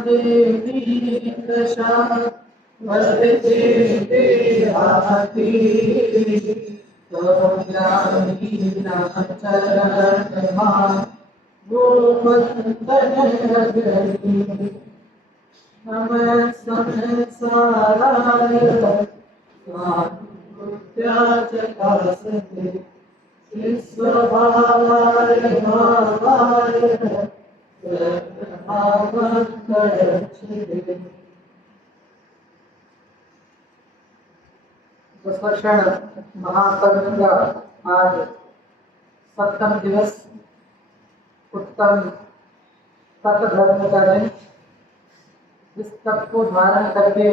देवी दशा वर्तते देहाती नमः संसाराय त्याजकासते स्वभावाय भावाय दशवर्षण महापर्व का आज सप्तम दिवस उत्तम तप धर्म का दिन। इस तप को धारण करके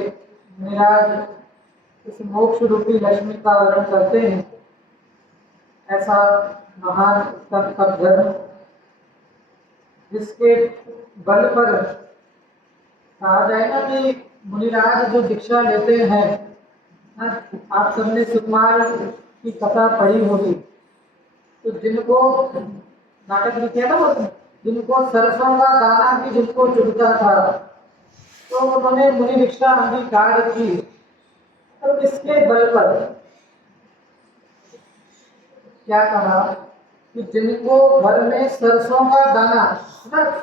निराज इस मोक्ष रूपी लक्ष्मी का वर्ण करते हैं। ऐसा महान उत्तम तप धर्म जिसके बल पर कहा जाए ना कि मुनिराज जो दीक्षा लेते हैं, आप सबने सुकुमार की कथा पढ़ी होगी, तो जिनको नाटक में किया था, जिनको सरसों का दाना भी जिनको चुभता था, तो उन्होंने मुनि दीक्षा अंगीकार की। तो इसके बल पर क्या कहा कि जिनको घर में सरसों का दाना,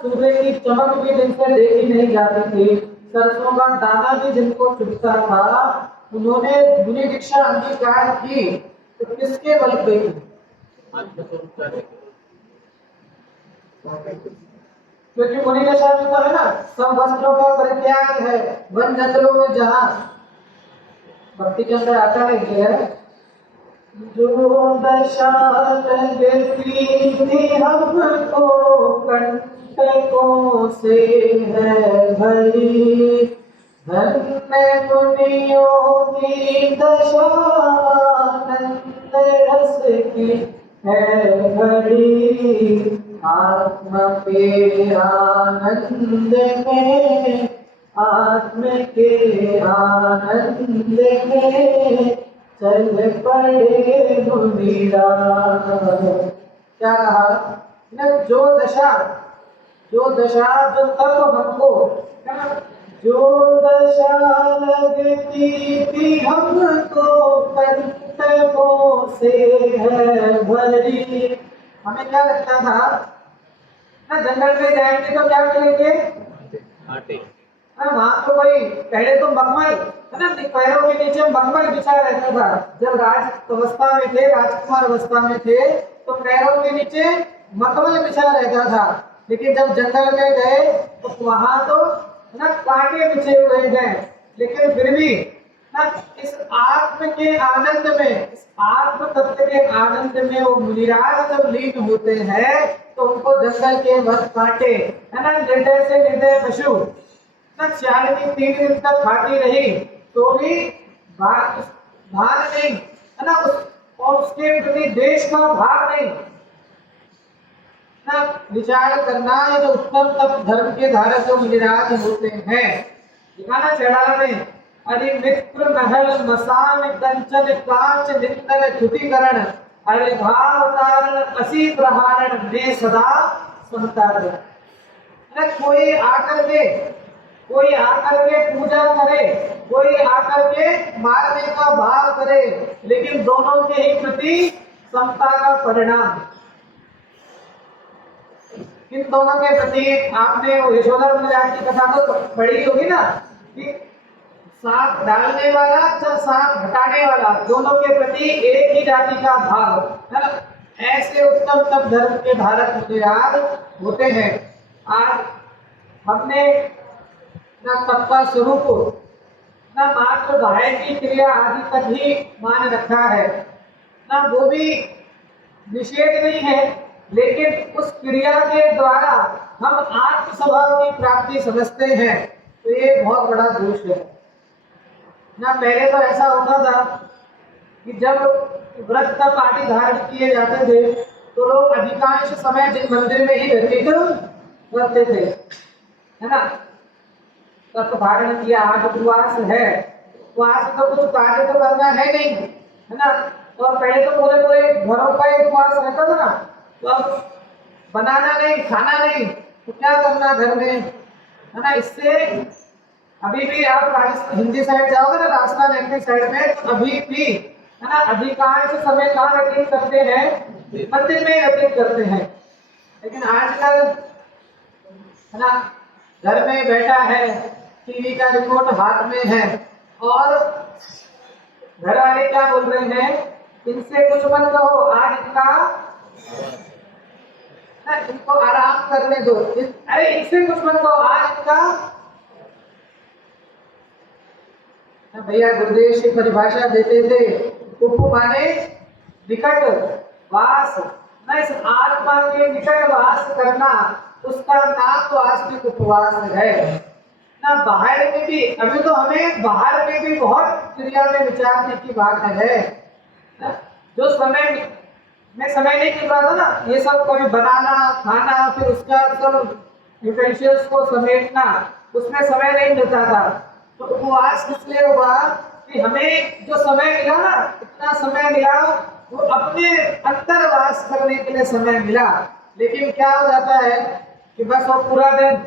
सूर्य की चमक भी जिनसे देखी नहीं जाती थी, सरसों का दाना भी जिनको चुभता था, उन्होंने मुनि दीक्षा अंगीकार की। तो किसके बल पे? क्योंकि मुनि दशा में तो है ना, सब वस्त्रों का परित्याग है, वन जंगलों में जहाँ भक्ति के अंदर आता है जो दशा लगती थी हमको कंटकों से है भरी, धन्य मुनियों की दशा आनंद रस की है भरी, आत्मा के आनंद में, आत्म के आनंद में चल पड़े मुनिराज। क्या कहा? जो दशा जो तत्व हमको, जो दशा लगती थी हमको कंटकों से है भरी। हमें क्या लगता था ना, जंगल में जाएंगे तो क्या मिलेंगे? वहां तो भाई पहले तो मखमल है ना, पैरों के नीचे मखमल बिछा रहता था। जब राज अवस्था में थे, राजकुमार अवस्था में थे, तो पैरों के नीचे मखमल बिछा रहता था। लेकिन जब जंगल में गए तो वहां तो ना कांटे बिछे हुए हैं। लेकिन फिर भी ना इस आत्म के आनंद में, इस आत्म तत्व के आनंद में वो मुनिराज जब लीन होते हैं तो उनको जंगल के वध कांटे है ना, निर्दय से निर्दय पशु ना चांदनी 3 दिन तक खाती रही तो भी भार नहीं है ना, और उसके प्रति देश का भार नहीं ना। विचार करना है जो उत्तम तप धर्म के धारक जो मुनिराज होते हैं। दिखाना चढ़ा में अरे मित्र महल मसान कंचन कांच निंदन च्युतिकरण, अरे भाव तारण असी प्रहारण में सदा सुनता रहे। कोई आकर के पूजा करे, कोई आकर के मारने का भाव करे, लेकिन दोनों के ही प्रति समता का परिणाम। इन दोनों के प्रति आपने यशोदा मुनिराज की कथा तो पढ़ी होगी ना, कि सांप डालने वाला चाहे सांप हटाने वाला, दोनों के प्रति एक ही जाति का भाव है ना। ऐसे उत्तम उत्तम धर्म के धारक मुनिराज होते हैं। आज हमने न तत्व स्वरूप न मात्र बाह्य की क्रिया आदि तक ही मान रखा है, न वो भी निषेध नहीं है, लेकिन उस क्रिया के द्वारा हम आत्म स्वभाव की प्राप्ति समझते हैं, तो ये बहुत बड़ा दोष है ना। पहले तो ऐसा होता था कि जब व्रत तप आदि धारण किए जाते थे तो लोग अधिकांश समय जिन मंदिर में ही व्यतीत करते थे, है ना। तप धारण किया, आज उपवास है, उपवास तो कुछ कार्य तो करना है नहीं, है ना। और पहले तो पूरे पूरे घरों का ही उपवास रहता था ना, तो अब बनाना नहीं, खाना नहीं, तो क्या करना घर में, है ना। इससे अभी भी आप राजस्थान हिंदी साइड जाओगे ना, राजस्थान एमपी साइड में, तो अभी भी, है ना, अधिकांश समय कहाँ व्यतीत करते हैं, मंदिर में व्यतीत करते हैं। लेकिन आजकल, है ना, घर में बैठा है, टीवी का रिमोट हाथ में है, और घर वाले क्या बोल रहे हैं, इनसे कुछ मत कहो, आज इनको आराम करने दो, अरे इनसे कुछ मत कहो, आज इनका भैया गुरुदेव से परिभाषा देते थे, उप माने निकट वास, न इस आत्मा के निकट वास करना, उसका नाम तो आस्तिक उपवास है ना। बाहर में भी, अभी तो हमें बाहर में भी बहुत क्रिया में विचारने की बात है ना? जो समय में समय नहीं मिल रहा था ना, ये सब कभी बनाना खाना, फिर उसका सब यूटेंसिल्स को समेटना, उसमें समय नहीं मिलता था। तो उपवास इसलिए हुआ कि हमें जो समय मिला ना, इतना समय मिला, वो अपने अंतर्वास करने के लिए समय मिला। लेकिन क्या हो जाता है कि बस वो पूरा दिन,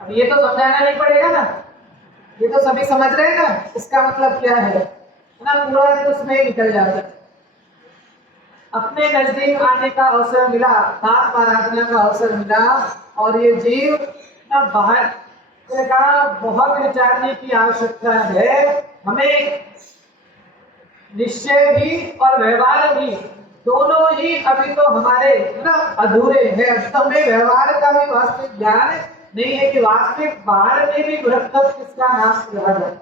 अब ये तो समझाना नहीं पड़ेगा ना, ये तो सभी समझ रहे हैं ना, इसका मतलब क्या है ना, पूरा दिन उसमें ही निकल जाता है। अपने नजदीक आने का अवसर मिला, नाम आराधना का अवसर मिला, और ये जीव ना बाहर का बहुत विचारने की आवश्यकता है। हमें निश्चय भी और व्यवहार भी दोनों ही अभी तो हमारे ना अधूरे हैं। तो हमें व्यवहार का भी वास्तविक ज्ञान नहीं है कि वास्तविक बाहर में भी व्रत किसका नाम रहा जाता है।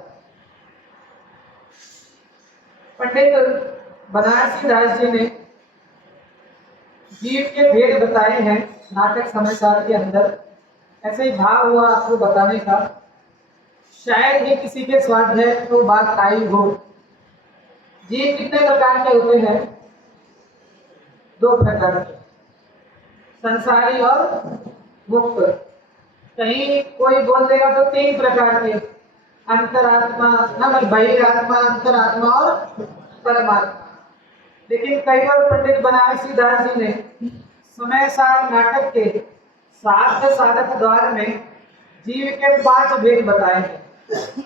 पंडित बनारसी दास जी ने जीव के भेद बताए हैं नाटक समय सार के अंदर। ऐसे ही भाव हुआ आपको बताने का, शायद ही किसी के स्वाध्याय को बात आई हो। जीव कितने प्रकार के होते हैं? 2 प्रकार के, संसारी और मुक्त। कहीं कोई बोल देगा तो 3 प्रकार के, अंतरात्मा, बहिरात्मा, अंतरात्मा और परमात्मा। लेकिन कई बार पंडित बनारसी दास जी ने समय सार नाटक के 7 साधक द्वार में जीव के 5 भेद बताए हैं।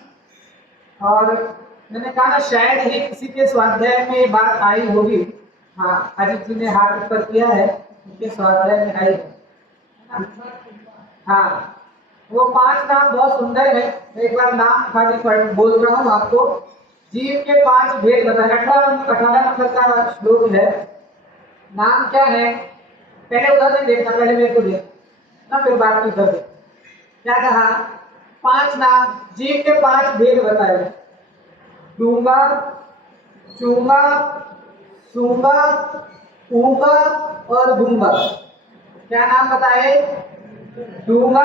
और मैंने कहा ना, शायद ही किसी के स्वाध्याय में ये बात आई होगी। हाँ, अजित जी ने हाथ ऊपर किया है, उनके स्वाध्याय में आई है। हाँ, वो 5 नाम बहुत सुंदर है। एक बार नाम खाली बोल रहा हूँ आपको। जीव के 5 भेद बताए, 18 नंबर का श्लोक है। नाम क्या है? पहले उधर नहीं देखना, पहले मेरे को देख ना, फिर बात नहीं कर दे। क्या कहा? 5 नाम, जीव के 5 भेद बताए। डूंगा, चूंगा, सूंगा, ऊंगा और गूंगा। क्या नाम बताए? डूंगा,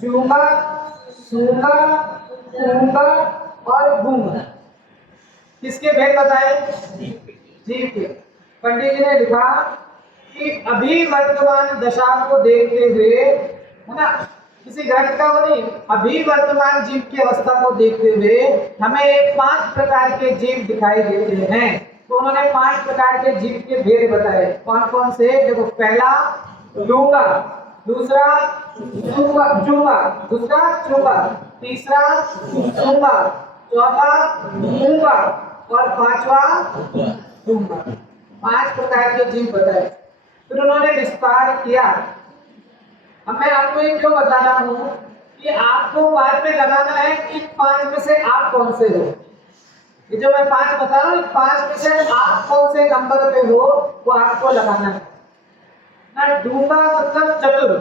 चूंगा, सूंगा, ऊंगा और गूंगा। किसके भेद बताए? जीव के। पंडित जी ने लिखा कि अभी वर्तमान दशा को देखते हुए, है ना, किसी ग्रंथ का वो नहीं, अभी वर्तमान जीव की अवस्था को देखते हुए हमें 5 प्रकार के जीव दिखाई देते हैं। तो उन्होंने 5 प्रकार के जीव के भेद बताए। कौन कौन से? देखो, पहला डूंगा, दूसरा चूंगा, दूसरा चूंगा, तीसरा सूंगा, चौथा मूंगा और 5वां गूंगा। 5 प्रकार के जीव बताए। फिर उन्होंने विस्तार किया। अब मैं आपको ये क्यों बता रहा हूँ कि आपको बाद में लगाना है कि 5 में से आप कौन से हो। ये जो मैं 5 बता रहा हूँ, 5 में से आप कौन से नंबर पे हो वो आपको लगाना है ना। डूंगा मतलब चतुर,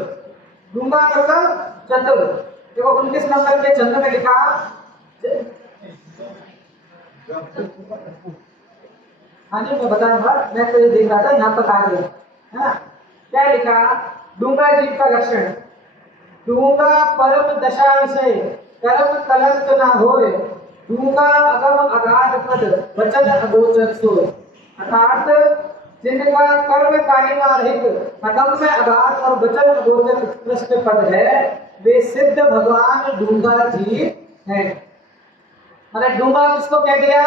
डूंगा मतलब चतुर। देखो 29 नंबर के चंद्र में लिखा, हाँ जी मैं बताऊंगा, मैं तो ये देख रहा था यहाँ पर आ गया है ना। क्या लिखा, डूंगा जीव का लक्षण, डूंगा परम दशा विषय कर्म कलंक न होए, डूंगा अगम अगाध पद वचन अगोचर सोए। अर्थात जिनका कर्म कालिमा रहित अगम्य अगाध और वचन अगोचर उत्कृष्ट पद है, वे सिद्ध भगवान डूंगा जीव है। मैंने डूंगा किसको कह दिया,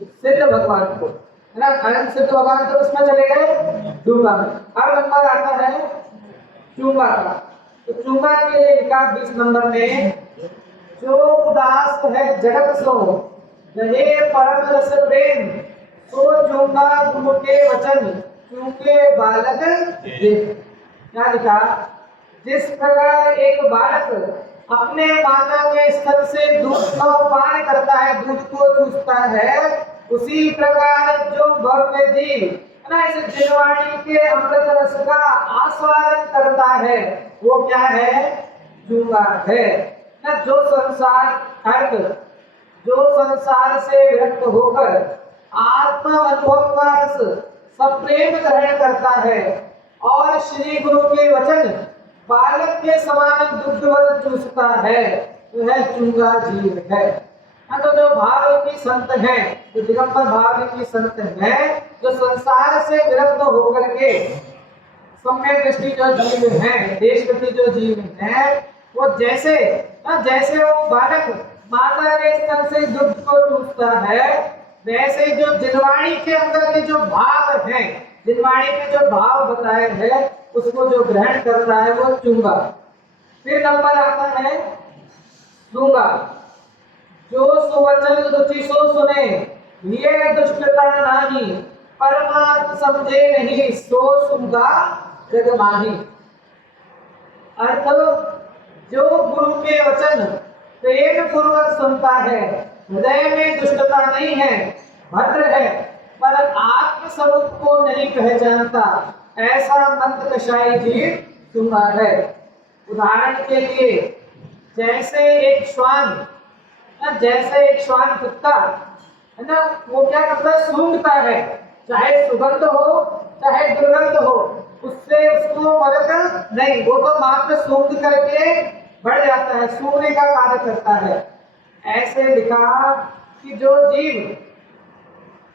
सिद्ध भगवान को, है ना। अनंत सिद्ध भगवान तो उसमें चले गए डूंगा में। अब नंबर आता है चूंगा का। तो चूंगा के लिए लिखा 20 नंबर में, जो उदास है जगत सो रहे परम रस प्रेम, सो चूंगा गुरु के वचन चूके बालक देख। क्या लिखा, जिस प्रकार एक बालक अपने माता के स्तन से दूध का पान करता है, दूध को चूसता है, उसी प्रकार जो भव्य जीव है ना इस जिनवाणी के अमृत रस का आस्वादन करता है, वो क्या है, चूंगा है ना। जो संसार से विरक्त होकर आत्म अनुभव का रस सप्रेम ग्रहण करता है और श्री गुरु के वचन बालक के समान दुग्धवत चूसता है, वह चूंगा जीव है। तो जो भावरूपी संत हैं, जो दिगंबर भावरूपी संत हैं, जो संसार से विरक्त होकर के सम्यक दृष्टि जो जीव हैं, देशगति जो जीव हैं, वो जैसे वो बालक माता के स्तन से दुग्ध को चूसता है, वैसे जो जिनवाणी के अंदर के जो भाव हैं, जिनवाणी के जो भाव बताए हैं, उसको जो ग्रहण करता है वो चूंगा। फिर नंबर आता है दूंगा, जो सुवचन रुचि सो सुने, ये दुष्टता नाही, परमार्थ समझे नहीं, सो सुंगा जग माही। अर्थ, जो गुरु के वचन प्रेम पूर्वक सुनता है, हृदय में दुष्टता नहीं है, भद्र है, पर आत्म स्वरूप को नहीं पहचानता, ऐसा मंद कषाई जीव चूंगा है। उदाहरण के लिए जैसे एक श्वान कुत्ता है ना, वो क्या करता है, सूंघता है, चाहे सुगंध हो चाहे दुर्गंध हो, उससे उसको फर्क नहीं, वो तो मात्र सूंघ करके बढ़ जाता है, सूंघने का कार्य करता है। ऐसे लिखा कि जो जीव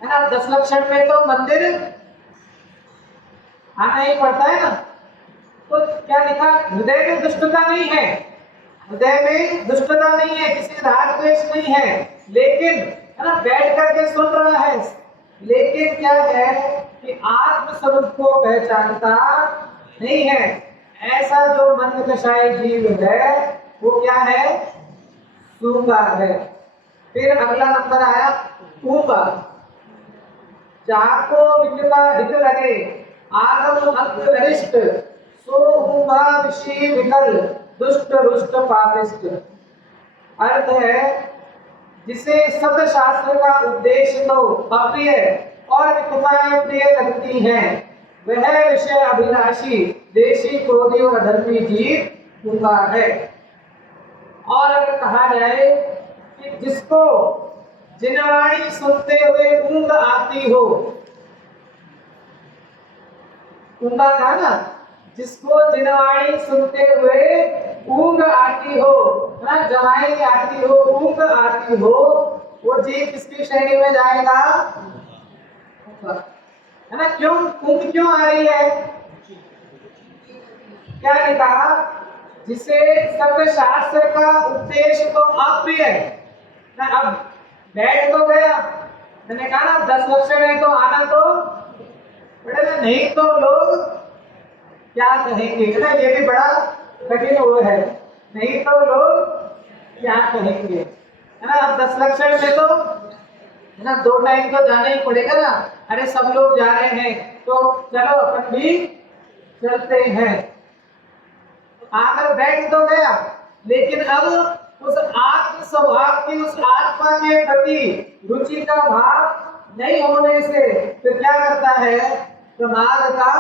है ना, 10 लक्षण में तो मंदिर आना ही पड़ता है ना। तो क्या लिखा, हृदय में दुष्टता नहीं है, हृदय में दुष्टता नहीं है, किसी राग द्वेष नहीं है, लेकिन है ना बैठ करके सुन रहा है, लेकिन क्या है कि आत्म स्वरूप को पहचानता नहीं है। ऐसा जो मंद कषाय जीव है वो क्या है, सूंगा है। फिर अगला नंबर आया ऊंगा, जाको विकता हित लगे, आगम अंत गरिष्ठ, सो ऊंगा विषी विकल, दुष्ट रुष्ट पापिष्ट। अर्थ है, जिसे सत शास्त्र का उपदेश तो अप्रिय और विकताएं प्रिय लगती हैं, वह विषय अभिलाषी देशी क्रोधी और अधर्मी जीव ऊंगा है। और अगर कहा जाए कि जिसको जिनवाणी सुनते हुए ऊंघ आती हो, ऊंघा कहा ना, जिसको जिनवाणी सुनते हुए ऊंघ आती हो ना, जवानी आती हो, ऊंघ आती हो, वो जीव किसकी श्रेणी में जाएगा, है ना। क्यों ऊंघ क्यों आ रही है, क्या लिखा, जिसे सर्व शास्त्र का उद्देश्य तो अप्रिय है ना। अब बैठ तो गया, मैंने कहा ना 10 लक्षण है तो आना तो पड़ेगा, नहीं तो लोग क्या कहेंगे ना, ये भी बड़ा कठिन वो है, नहीं तो लोग क्या कहेंगे, है ना। अब 10 लक्षण में तो है ना 2 टाइम तो जाना ही पड़ेगा ना। अरे सब लोग जा रहे हैं तो चलो अपन भी चलते हैं। आकर बैठ तो गया, लेकिन अब उस आत्म स्वभाव की, उस आत्मा के प्रति रुचि का भाव नहीं होने से फिर क्या करता है, प्रमाद का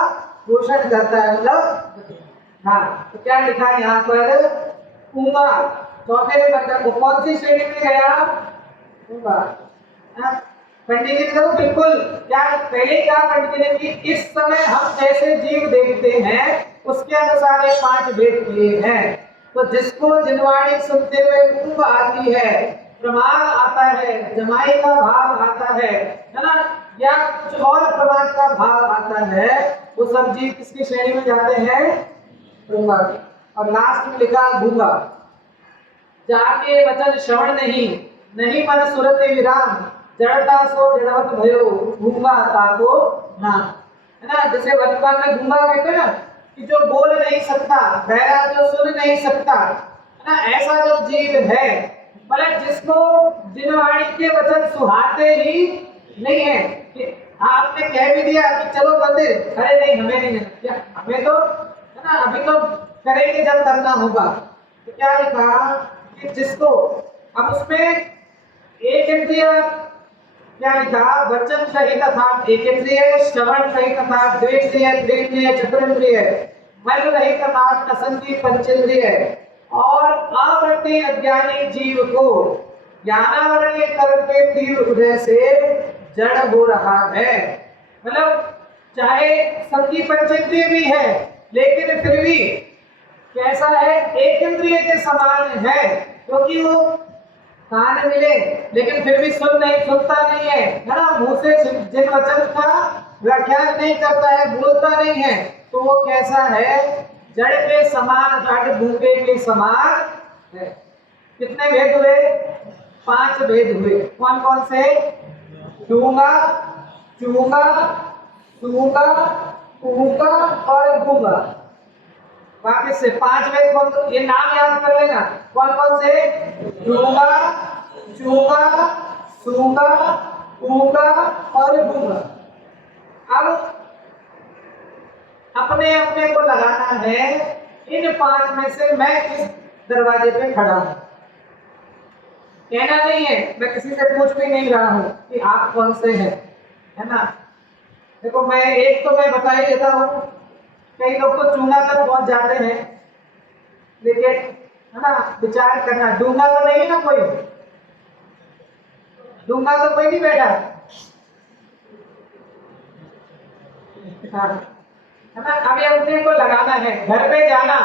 पोषण करता है। मतलब हाँ, तो क्या लिखा है यहाँ पर, पूंगा। चौथे नंबर का कौन सी श्रेणी में गया, पूंगा। पंडित जी करो बिल्कुल, क्या पहले क्या पंडित ने कि इस समय हम जैसे जीव देखते हैं उसके अनुसार ये 5 भेद किए हैं। तो जिसको जिनवाणी सुनते हुए ऊब आती है, प्रमाद आता है, जमाई का भाव आता है ना, या कुछ और प्रमाद का भाव आता है, वो सब जीव किसकी श्रेणी में जाते हैं, गूंगा। और लास्ट में लिखा गूंगा। जाके वचन श्रवण नहीं, नहीं मन सुरते विराम, जड़ता सो जड़वत भयो, गूंगा ताको ना। है ना, जैसे वर्तमान में गूंगा कहते हैं ना, कि जो बोल नहीं सकता, बहरा जो सुन नहीं सकता, है ना, ऐसा जो जीव है, मतलब जिसको जिनवाणी के वचन सुहाते ही नहीं है। कि आपने कह भी दिया कि चलो मंदिर, अरे नहीं हमें नहीं, क्या हमें तो है ना, अभी तो करेंगे जब करना होगा। तो क्या लिखा कि जिसको, अब उसमें एक इंद्रिय क्या लिखा, वचन सहित अर्थात एक इंद्रिय, श्रवण सहित अर्थात द्विंद्रिय, त्रिंद्रिय, चतुरिंद्रिय, मन रहित अर्थात असंगी पंचेंद्रिय, और आवृत्ति अज्ञानी जीव को ज्ञानावरणीय कर्म के तीव्र उदय से जड़ हो रहा है। मतलब चाहे संगी पंचेंद्रिय भी है, लेकिन फिर भी कैसा है, एक इंद्रिय के समान है, क्योंकि वो कान मिले लेकिन फिर भी सुनता नहीं है ना, मुंह से जिन वचन का व्याख्यान नहीं करता है, बोलता नहीं है, तो वो कैसा है, जड़ के समान, जड़ गूंगे के समान है। कितने भेद हुए, 5 भेद हुए। कौन कौन से, डूंगा, चूंगा, सूंगा, कूंगा और गूंगा। वापिस से 5 भेद कौन, ये नाम याद कर लेना, कौन कौन से, डूंगा, चूंगा, सूंगा, कूंगा और गूंगा। अब अपने अपने को लगाना है, इन 5 में से मैं किस दरवाजे पे खड़ा हूं। कहना नहीं है, मैं किसी से पूछ भी नहीं रहा हूं कि आप कौन से हैं, है ना। देखो मैं एक तो मैं बता ही देता हूं, कई लोग तो चूंगा तक पहुंच जाते हैं, लेकिन है ना, विचार करना, डूंगा तो नहीं है ना कोई, डूंगा तो कोई नहीं बैठा है ना। अभी अपने को लगाना है, घर पे जाना,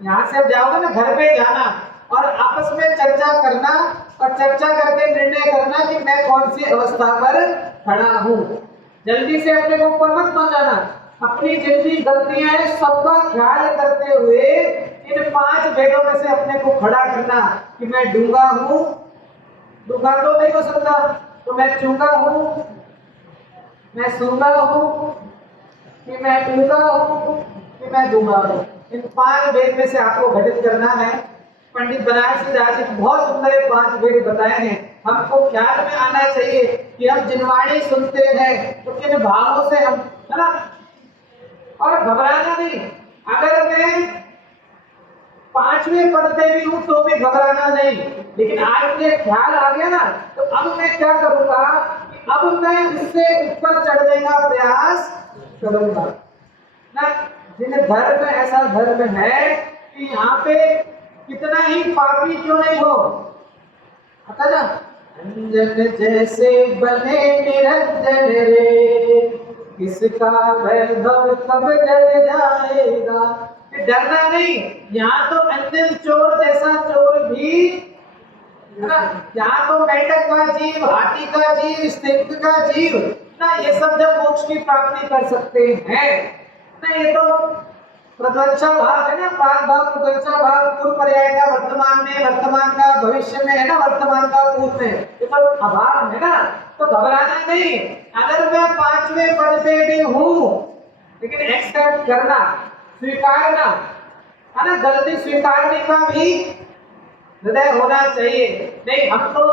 यहाँ से अब जाओगे ना, घर पे जाना और आपस में चर्चा करना, और चर्चा करके निर्णय करना कि मैं कौन सी अवस्था पर खड़ा हूँ। जल्दी से अपने को ऊपर मत पहुंचाना, अपनी जितनी गलतियां हैं सबका ख्याल करते हुए इन 5 भेदों में से अपने को खड़ा करना कि मैं डूंगा हूँ, डूंगा तो नहीं हो सकता, तो मैं चूंगा हूँ, मैं सूंगा हूँ, कि मैं डूंगा हूँ, कि मैं दूंगा हूँ। इन 5 भेद में से आपको घटित करना है। पंडित बनारस दास जी बहुत सुंदर 5 भेद बताए हैं। हमको ख्याल में आना चाहिए कि हम जिनवाणी सुनते हैं तो किन भावों से हम, है ना, और घबराना नहीं। अगर मैं 5वें पद पे भी हूं तो भी घबराना नहीं, लेकिन आज मुझे ख्याल आ गया ना, तो अब मैं क्या करूंगा, अब मैं इससे ऊपर चढ़ने का प्रयास करूंगा ना। जिन धर्म में ऐसा धर्म है कि यहाँ पे कितना ही पापी क्यों नहीं हो, आता ना, अंजन जैसे बने निरंजन रे, किसका वैभव कब जल जाएगा। डरना नहीं, यहाँ तो अंजन चोर जैसा चोर भी, यहाँ तो मेंढक का जीव, हाथी का जीव, सिंह का जीव ना, ये सब जब मोक्ष की प्राप्ति कर सकते हैं ना, ये तो प्रध्वंसा भाव है ना, प्राग भाव, प्रध्वंसा भाव, पूर्व पर्याय का वर्तमान में, वर्तमान का भविष्य में, है ना, वर्तमान का पूर्व में, ये तो अभाव है ना। तो घबराना नहीं, अगर मैं 5वें पद पे भी हूँ, लेकिन एक्सेप्ट करना, स्वीकारना, है ना, गलती स्वीकारने का भी हृदय होना चाहिए। नहीं, हम तो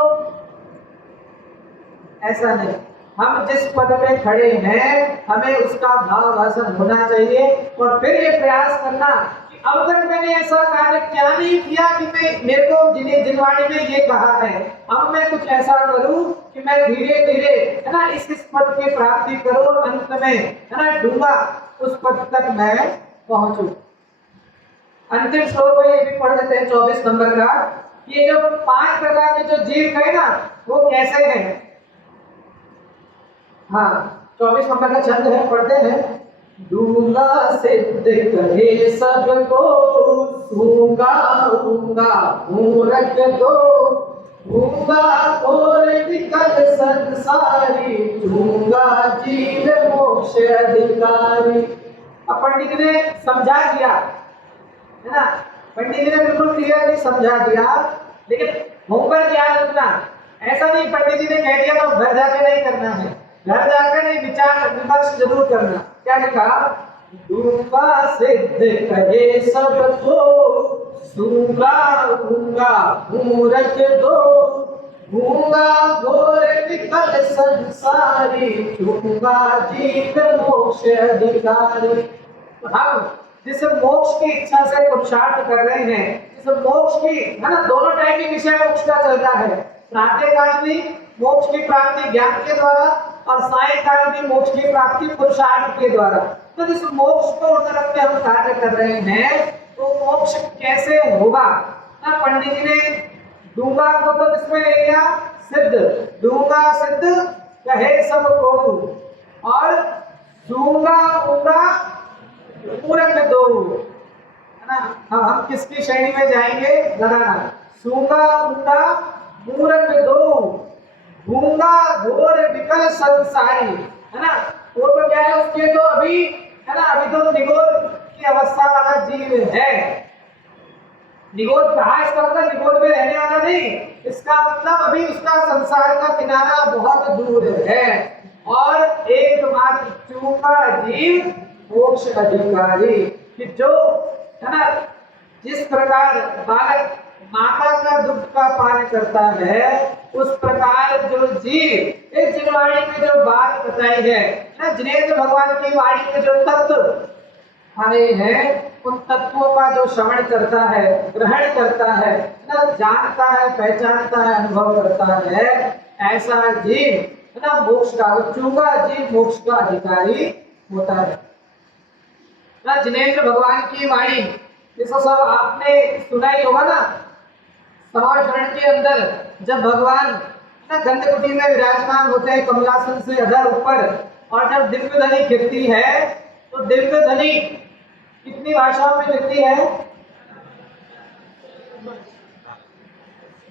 ऐसा नहीं, हम जिस पद पे खड़े हैं हमें उसका भाव भाषण होना चाहिए, और फिर ये प्रयास करना कि अब तक मैंने ऐसा कार्य क्या नहीं किया कि मैं मेरे को जिन्हें जिनवाणी में ये कहा है, अब मैं कुछ ऐसा करूं कि मैं धीरे धीरे है ना इस पद की प्राप्ति करूं और अंत में है ना डूबा उस पद तक मैं पहुंचूं। अंतिम श्लोक है, ये भी पढ़ देते हैं 24 नंबर का। ये जो 5 प्रकार के जो जीव है ना वो कैसे हैं। हाँ 24 नंबर का छंद है, पढ़ते हैं। दूंगा सिद्ध कहे सबको, सूंगा ऊंगा मूरख दो, दूंगा और विकल संसारी, दूंगा जीव मोक्ष अधिकारी। अब पंडित ने समझा दिया है ना, पंडित जी ने बिल्कुल क्लियरली समझा दिया, लेकिन होमवर्क याद रखना। ऐसा नहीं पंडित जी ने कह दिया तो घर जाके नहीं करना है, घर जाकर नहीं विचार विमर्श जरूर करना। क्या लिखा, दूंगा सिद्ध कहे सबको, सूंगा ऊंगा मूरख दो, गूंगा घोर विकल संसारी, दूंगा जीव मोक्ष अधिकारी। हम जिस मोक्ष की इच्छा से पुरुषार्थ कर रहे हैं, जिस मोक्ष की है ना, दोनों टाइम की विषय मोक्ष का चल रहा है। प्रातः काल भी मोक्ष की प्राप्ति ज्ञान के द्वारा और सायंकाल भी मोक्ष की प्राप्ति पुरुषार्थ के द्वारा। तो जिस मोक्ष को तरफ में हम कार्य कर रहे हैं तो मोक्ष कैसे होगा ना, पंडित जी ने दूंगा को तो इसमें ले लिया सिद्ध, दूंगा सिद्ध कहे सबको, और दूंगा ऊंगा मूरख दो, है ना। हम किसकी श्रेणी में जाएंगे, लगाना, सूंगा ऊंगा मूरख दो, गूंगा घोर विकल संसारी, है ना। वो तो क्या है, उसके तो अभी है ना, अभी तो निगोद की अवस्था वाला जीव है। निगोद कहा, इसका मतलब निगोद में रहने वाला नहीं, इसका मतलब अभी उसका संसार का किनारा बहुत दूर है, और एकमात्र चूका जीव मोक्ष अधिकारी। कि जो है ना, जिस प्रकार बालक माता का दुग्ध का पान करता है, उस प्रकार जो जीव इस जिनवाणी में जो बात बताई है ना, जिनेंद्र भगवान की वाणी में जो तत्व आए हैं, उन तत्वों का जो श्रवण करता है, ग्रहण करता है ना, जानता है, पहचानता है, अनुभव करता है, ऐसा जीव है ना मोक्ष का, चूका जीव मोक्ष का अधिकारी होता है ना। जिनेंद्र भगवान की वाणी जिसको सब आपने सुना ही होगा ना, समाचरण के अंदर जब भगवान ना गंधकुटी में विराजमान होते हैं कमलासन से अधर ऊपर, और जब दिव्य ध्वनि गिरती है तो दिव्य ध्वनि कितनी भाषाओं में गिरती है।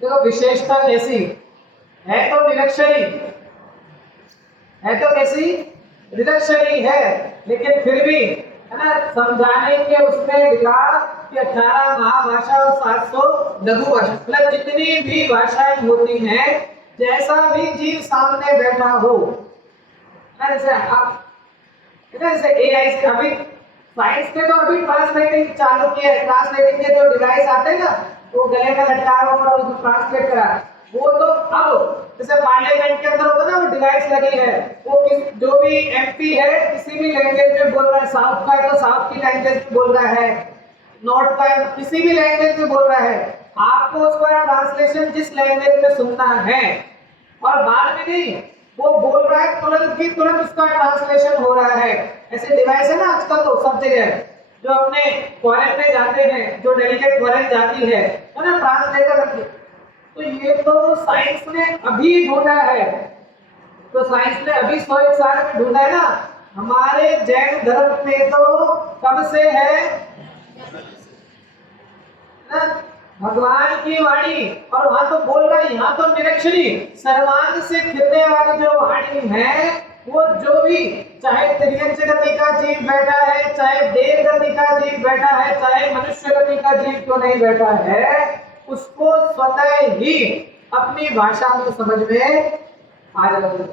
देखो विशेषता कैसी है, तो निरक्षरी है, तो कैसी निरक्षरी है, लेकिन फिर भी है ना समझाने के उसमें लिखा कि 18 महाभाषा और 700 लघु भाषा, मतलब जितनी भी भाषाएं होती हैं, जैसा भी जीव सामने बैठा हो, जैसे आप जैसे एआई से अभी साइंस में तो अभी ट्रांसलेटिंग चालू किया है, ट्रांसलेटिंग के जो डिवाइस आते हैं ना, वो गले में लटका हुआ और उसको ट्रांसलेट करा, वो तो अब जैसे पार्लियामेंट के अंदर होता है ना, वो डिवाइस लगी है, वो जो भी एमपी है किसी भी लैंग्वेज में बोल रहा है, साउथ का है तो साउथ की लैंग्वेज में बोल रहा है, नॉर्थ का है किसी भी लैंग्वेज में बोल रहा है, आपको उसका ट्रांसलेशन जिस लैंग्वेज में सुनना है, और बाद में नहीं, वो बोल रहा है तुरंत की तुरंत उसका ट्रांसलेशन हो रहा है। ऐसे डिवाइस है ना आजकल तो सब जगह, जो अपने फॉरेन में जाते हैं, जो डेलीगेट फॉरेन जाती है ना, ट्रांसलेटर रखी। तो ये तो साइंस ने अभी ढूंढा है, तो साइंस ने अभी 101 साल में ढूंढा है ना। हमारे जैन धर्म में तो कब से है ना, भगवान की वाणी, और वहां तो बोल रहा है, यहाँ तो निरक्षरी सर्वांग से खिलने वाली जो वाणी है, वो जो भी चाहे त्रियंच गति का जीव बैठा है, चाहे देव गति का जीव बैठा है, चाहे मनुष्य गति का जीव क्यों नहीं बैठा है, उसको स्वतः ही अपनी भाषा में समझ में आ जाता है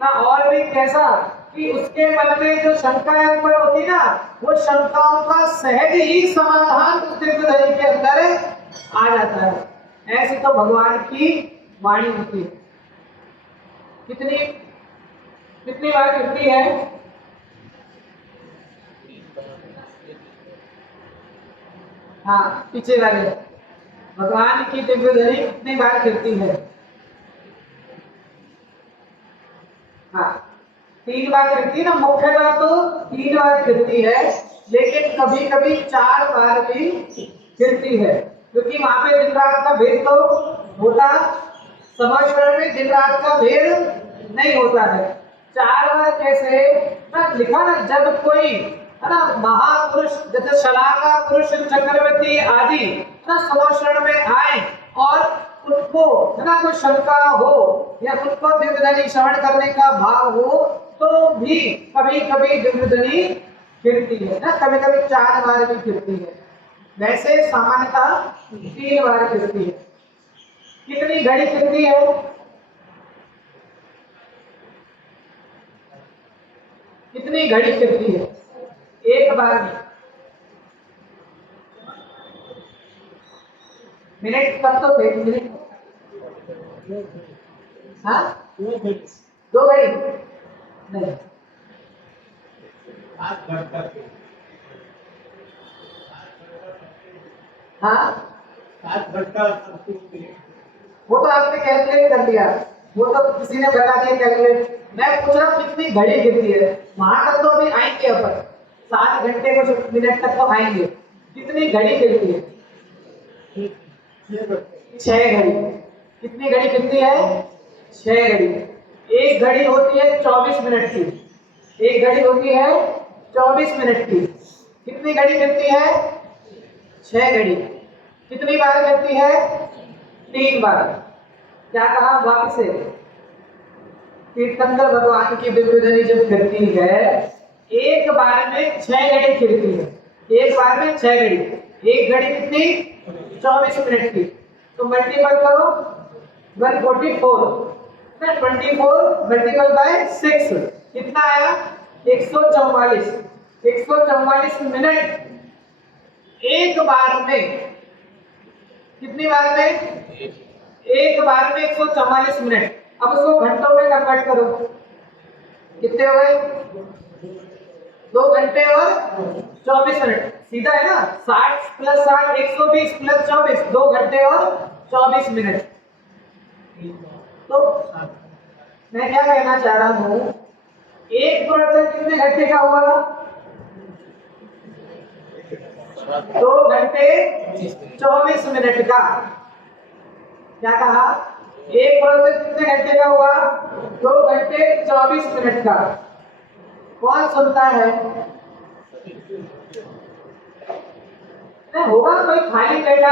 ना। और भी कैसा कि उसके मन में जो शंकाएं ऊपर होती ना, वो शंकाओं का सहज ही समाधान उस दिव्य ध्वनि के अंदर आ जाता है। ऐसी तो भगवान की वाणी होती है। कितनी कितनी बार गिरती है, हाँ पीछे वाले, भगवान की दिव्य ध्वनि कितनी बार गिरती है? हाँ 3 बार गिरती है ना, मुख्यतः तो 3 बार गिरती है, लेकिन कभी कभी 4 बार भी गिरती है, क्योंकि वहां पे दिन रात का भेद तो होता, समाश्वरण में दिन रात का भेद नहीं होता है। 4 बार कैसे ना लिखा ना, जब कोई है ना महापुरुष जैसे शलाका पुरुष चक्रवर्ती आदि ना समाश्वरण में आए और उनको है ना कोई शंका हो या उनको दिव्यधनी श्रवण करने का भाव हो, तो भी कभी कभी दिव्यधनी गिरती है ना, कभी कभी 4 बार भी गिरती है, वैसे सामान्यतः 3 बार गिरती है। कितनी घड़ी गिरती है? कितनी घड़ी गिरती है एक बार में? मिनट कब तो थे मिनट, हाँ 2 घड़ी नहीं, 8 घंटा हाँ 8 घंटा वो तो आपने कैलकुलेट कर लिया, वो तो किसी ने बता दिया कैलकुलेट। मैं पूछ रहा हूँ कितनी घड़ी गिरती है, वहां तक तो अभी आएंगे अपन, 7 घंटे को मिनट तक तो आएंगे। कितनी घड़ी गिरती है? 6 घड़ी। कितनी घड़ी गिरती है? 6 घड़ी। एक घड़ी होती है 24 मिनट की, एक घड़ी होती है 24 मिनट की। कितनी घड़ी गिरती है? 6 घड़ी। कितनी बार गिरती है? 3 बार। क्या कहा वापिस से? तीर्थंकर भगवान की दिव्य ध्वनि जब गिरती है, एक बार में 6 घड़ी गिरती है, एक बार में 6 घड़ी। एक घड़ी कितनी? 24 मिनट की, तो मल्टीपल करो 144, 24 मल्टीपल बाय 6 कितना आया? 144। 144 मिनट एक बार में। कितनी बार में? एक बार में 144 मिनट। अब उसको घंटों में कन्वर्ट करो, कितने हो गए? 2 घंटे और 24 मिनट। सीधा है ना, 60 प्लस 60 120 प्लस 24 2 घंटे और 24 मिनट। तो मैं क्या कहना चाह रहा हूं, एक प्रवचन कितने घंटे का हुआ? 2 घंटे 24 मिनट का। क्या कहा? एक प्रवचन कितने घंटे का हुआ? 2 घंटे 24 मिनट का। कौन सुनता है? होगा कोई खाली बैठा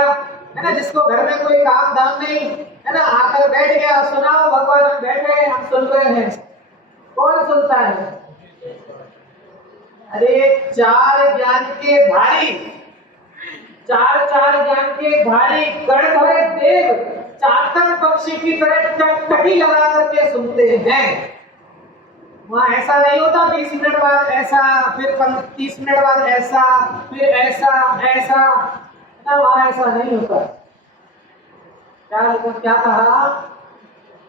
है ना, जिसको घर में कोई काम धाम नहीं है ना, आकर बैठ गया, सुनाओ भगवान हम बैठे हैं, हम सुन रहे हैं। कौन सुनता है? अरे 4 ज्ञान के धारी, 4 ज्ञान के धारी गणधर देव चातक पक्षी की तरह टकटकी लगा करके सुनते हैं। वहां ऐसा नहीं होता 20 मिनट बाद ऐसा, फिर 30 मिनट बाद ऐसा, फिर ऐसा ऐसा ना, वहां ऐसा नहीं होता। क्या कहा?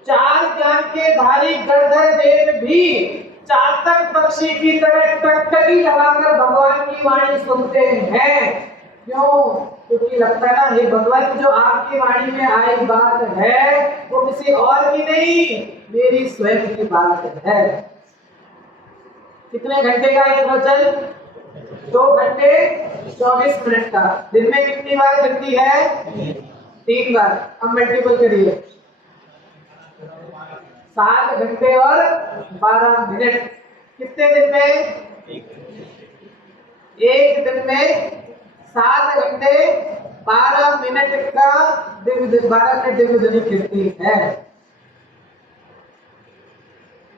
4 ज्ञान के धारी गणधर देव भी चातक पक्षी की तरह टकटकी लगाकर भगवान की वाणी सुनते हैं। क्यों? क्योंकि लगता है ना, हे भगवान, जो आपकी वाणी में आई बात है वो किसी और की नहीं, मेरी स्वयं की बात है। कितने घंटे का ये प्रवचन? 2 घंटे 24 मिनट का। दिन में कितनी बार गिरती है? 3 बार। अब मल्टीपल करिए, 7 घंटे और 12 मिनट। कितने दिन में? एक दिन में 7 घंटे 12 मिनट का 12 मिनट दिव्य ध्वनि गिरती है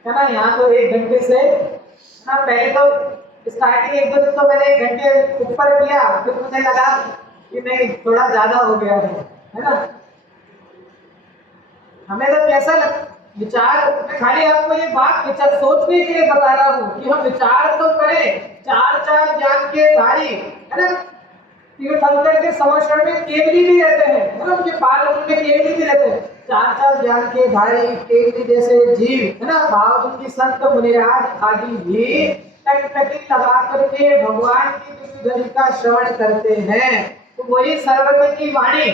ना। यहाँ तो 1 घंटे से ना, पहले तो स्टार्टिंग 1-2 दिन तो मैंने 1 घंटे ऊपर किया, फिर मुझे लगा कि नहीं थोड़ा ज्यादा हो गया है ना। हमें तो कैसा विचार, खाली आपको ये बात विचार सोचने के लिए बता रहा हूँ कि हम विचार तो करें। 4 ज्ञान के धारी है ना, तीर्थंकर के समश्रण में केवली भी रहते हैं, मतलब उनके पाल में केवली भी रहते हैं। 4 ज्ञान के धारी केवली जैसे जीव है ना, भाव की संत मुनिराज आदि भी टकटकी लगा करके भगवान की ध्वनि का श्रवण करते हैं। तो वही सर्वज्ञ की वाणी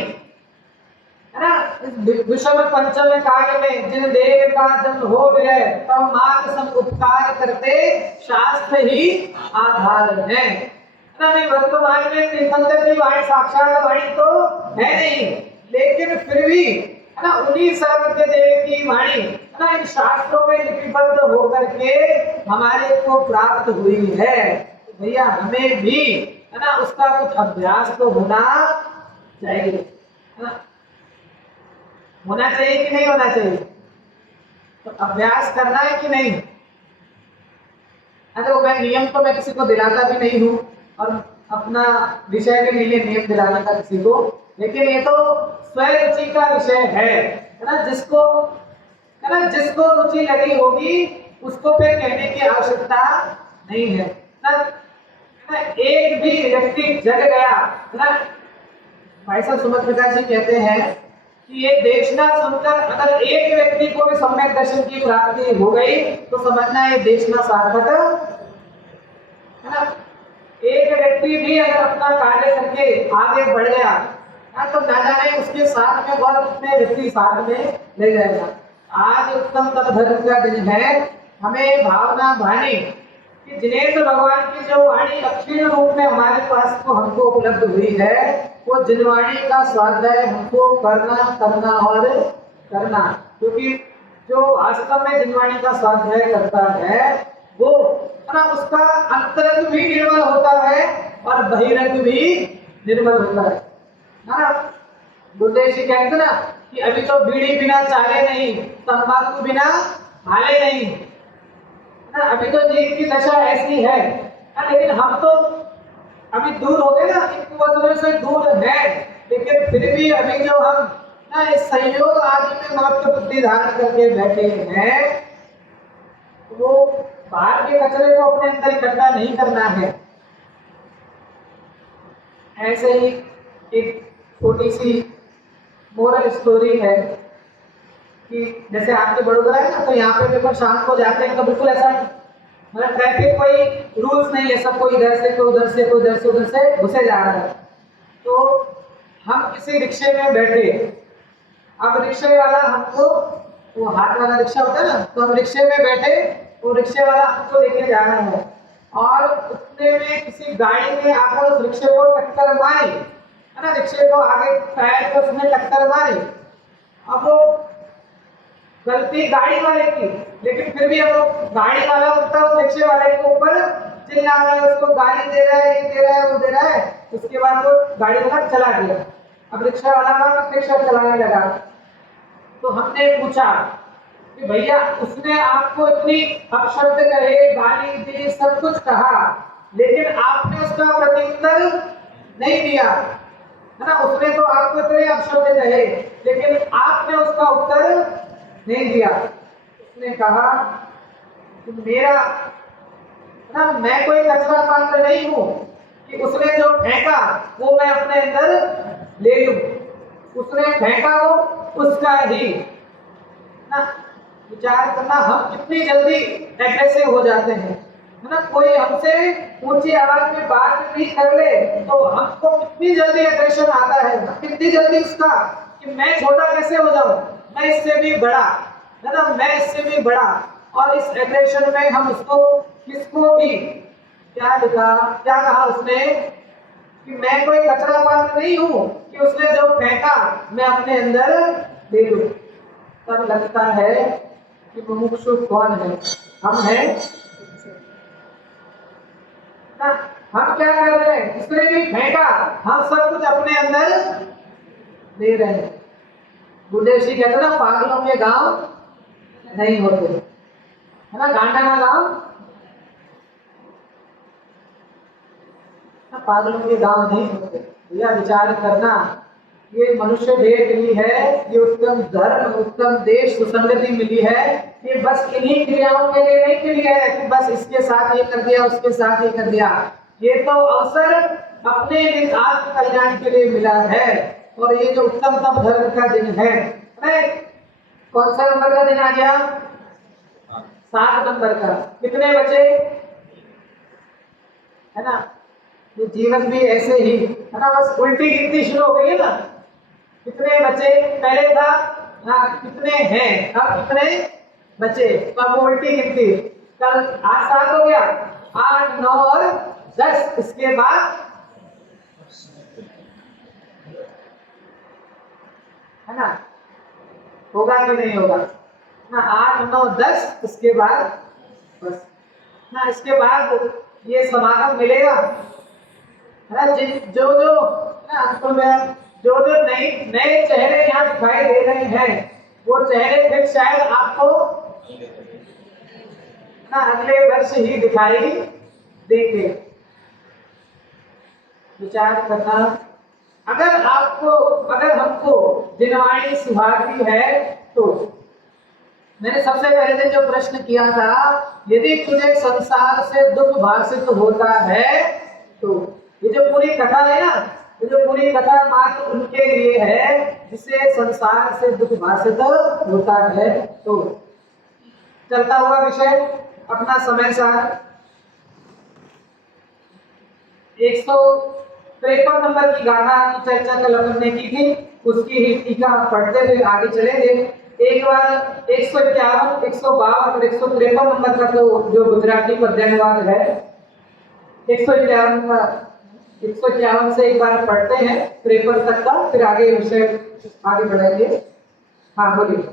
है ना, विषम पंचम काल में जिन देव का जन्म हो गया तब मार्ग सम उपकार करते शास्त्र ही आधार है ना। मैं वर्तमान में तीर्थंकर की वाणी साक्षात वाणी तो है नहीं, लेकिन फिर भी है ना उन्हीं सर्वज्ञ देव की वाणी है ना इन शास्त्रों में लिपिबद्ध होकर के हमारे को प्राप्त हुई है। भैया हमें भी है ना उसका कुछ अभ्यास तो होना चाहिए, है ना, होना चाहिए कि नहीं होना चाहिए? तो अभ्यास करना है कि नहीं? अरे मैं नियम तो मैं किसी को दिलाता भी नहीं हूँ और अपना विषय के लिए नियम दिलाने का किसी को, लेकिन ये तो स्वयं रुचि का विषय है ना, जिसको रुचि लगी होगी उसको फिर कहने की आवश्यकता नहीं है ना। एक भी व्यक्ति जग गया ना, भाई साहब सुमंत जी कहते हैं कि ये देशना सुनकर अगर एक व्यक्ति को भी सम्यक दर्शन की प्राप्ति हो गई तो समझना ये देशना सार्थक है ना। एक व्यक्ति भी अगर अपना कार्य करके आगे बढ़ गया तो ना जाने उसके साथ में और कितने व्यक्ति साथ में ले जाएगा। आज उत्तम तप धर्म का दिन है, हमें भावना भानी कि जिनेन्द्र भगवान की जो वाणी अक्षीण रूप में हमारे पास को हमको उपलब्ध हुई है, वो जिनवाणी का स्वाध्याय हमको करना और करना, क्योंकि जो वास्तव में जिनवाणी का स्वाध्याय करता है वो ना उसका अंतरंग भी निर्मल होता है और बहिरंग भी निर्मल होता है ना। बुद्धेश जी कहते ना कि अभी तो बीड़ी बिना चाले नहीं, तंबाकू बिना हाले नहीं ना, अभी तो जीव की दशा ऐसी है ना, लेकिन हम तो अभी दूर हो गए ना, एक वजह से दूर है, लेकिन फिर भी अभी जो हम ना इस संयोग आदि में मत बुद्धि धारण करके बैठे हैं, वो बाहर के कचरे को अपने अंदर इकट्ठा नहीं करना है। ऐसे ही एक छोटी सी मोरल स्टोरी है कि जैसे आपके बड़ोदरा है ना, तो यहाँ पे पेपर शाम को जाते हैं तो बिल्कुल ऐसा मतलब ट्रैफिक कोई रूल्स नहीं है, सब कोई इधर से कोई उधर से कोई उधर से उधर से घुसे जा रहा है। तो हम किसी रिक्शे में बैठे, अब रिक्शे वाला हमको, वो हाथ वाला रिक्शा होता है ना, तो हम रिक्शे में बैठे, वो रिक्शे वाला हमको लेके जा रहा है और उतने में किसी गाड़ी ने आकर उस रिक्शे को टक्कर मारी है ना, रिक्शे को आगे टायर को उसने टक्कर मारी। अब वो गलती गाड़ी वाले की, लेकिन फिर भी अब वो गाड़ी वाला उल्टा उस रिक्शे वाले के ऊपर चिल्ला रहा है, उसको गाड़ी दे रहा है, ये दे रहा है, वो दे रहा है। उसके बाद वो गाड़ी वाला चला गया। अब रिक्शा वाला का रिक्शा चलाने लगा, तो हमने पूछा कि भैया उसने आपको इतनी अपशब्द कहे, गाली दी, सब कुछ कहा, लेकिन आपने उसका प्रत्युत्तर नहीं दिया है ना। उसने तो आपको इतने अपशब्द कहे, लेकिन आपने उसका उत्तर नहीं दिया। उसने कहा कि मेरा ना, मैं कोई कचरा पात्र नहीं हूं कि उसने जो फेंका वो मैं अपने अंदर ले लूं। उसने फेंका वो उसका ही ना। विचार करना, हम कितनी जल्दी एग्रेसिव हो जाते हैं है ना। कोई हमसे ऊंची आवाज में बात भी कर ले तो हमको कितनी जल्दी एग्रेशन आता है, कितनी जल्दी उसका कि मैं छोटा कैसे हो जाऊं, मैं इससे भी बड़ा है ना, मैं इससे भी बड़ा। और इस एग्रेशन में हम उसको किसको भी क्या कहा उसने कि मैं कोई कचरा पात्र नहीं हूं कि उसने जो फेंका मैं अपने अंदर ले लूं। तब लगता है कि मुमुक्षु कौन है? हम हैं ना। हम क्या कर रहे हैं? इसने भी फेंका, हम सब कुछ अपने अंदर ले रहे हैं। बुद्धेश जी कहते ना, पागलों के गांव नहीं होते है ना, गांडा का गांव, पागलों के गांव नहीं होते। यह विचार करना, ये मनुष्य देह मिली है, ये उत्तम धर्म, उत्तम देश, सुसंगति मिली है, ये बस इन्हीं क्रियाओं के लिए नहीं मिली है कि बस इसके साथ ये कर दिया, उसके साथ ये कर दिया। ये तो अवसर अपने आत्म कल्याण के लिए मिला है। और ये जो उत्तम तप धर्म का दिन है, कौन सा नंबर का दिन आ गया? 7 नंबर का। कितने बचे है ना? ये जीवन भी ऐसे ही है ना, बस उल्टी गिनती शुरू हो गई है ना। कितने बचे, पहले था हाँ कितने हैं, अब कितने बचे, तो अब वो उल्टी गिनती। कल आज 7 हो गया, 8 9 और 10, इसके बाद है ना, होगा कि नहीं होगा ना, 8 9 10, इसके बाद बस ना, इसके बाद ये समागम मिलेगा है ना। जो जो ना अंकुल में जो जो नए नए चेहरे यहाँ दिखाई दे रहे हैं, वो चेहरे फिर शायद आपको ना अगले वर्ष ही दिखाई देंगे। विचार करना, अगर हमको दिनवाणी सुहाती है तो मैंने सबसे पहले दिन जो प्रश्न किया था, यदि तुझे संसार से दुख भाषित होता है तो, ये जो पूरी कथा है ना, ये जो पूरी कथा मात्र उनके लिए है जिसे संसार से दुख भाषित होता है। तो चलता हुआ विषय अपना समय सार 153 नंबर की गाथा की चर्चा कल हमने की थी, उसकी ही टीका पढ़ते हुए आगे चलेंगे। एक बार 151, 152 और 153 नंबर का तो जो गुजराती पद्यानुवाद है, 151 से एक बार पढ़ते हैं 53 तक का, फिर आगे विषय आगे बढ़ाएंगे। हाँ बोलिए।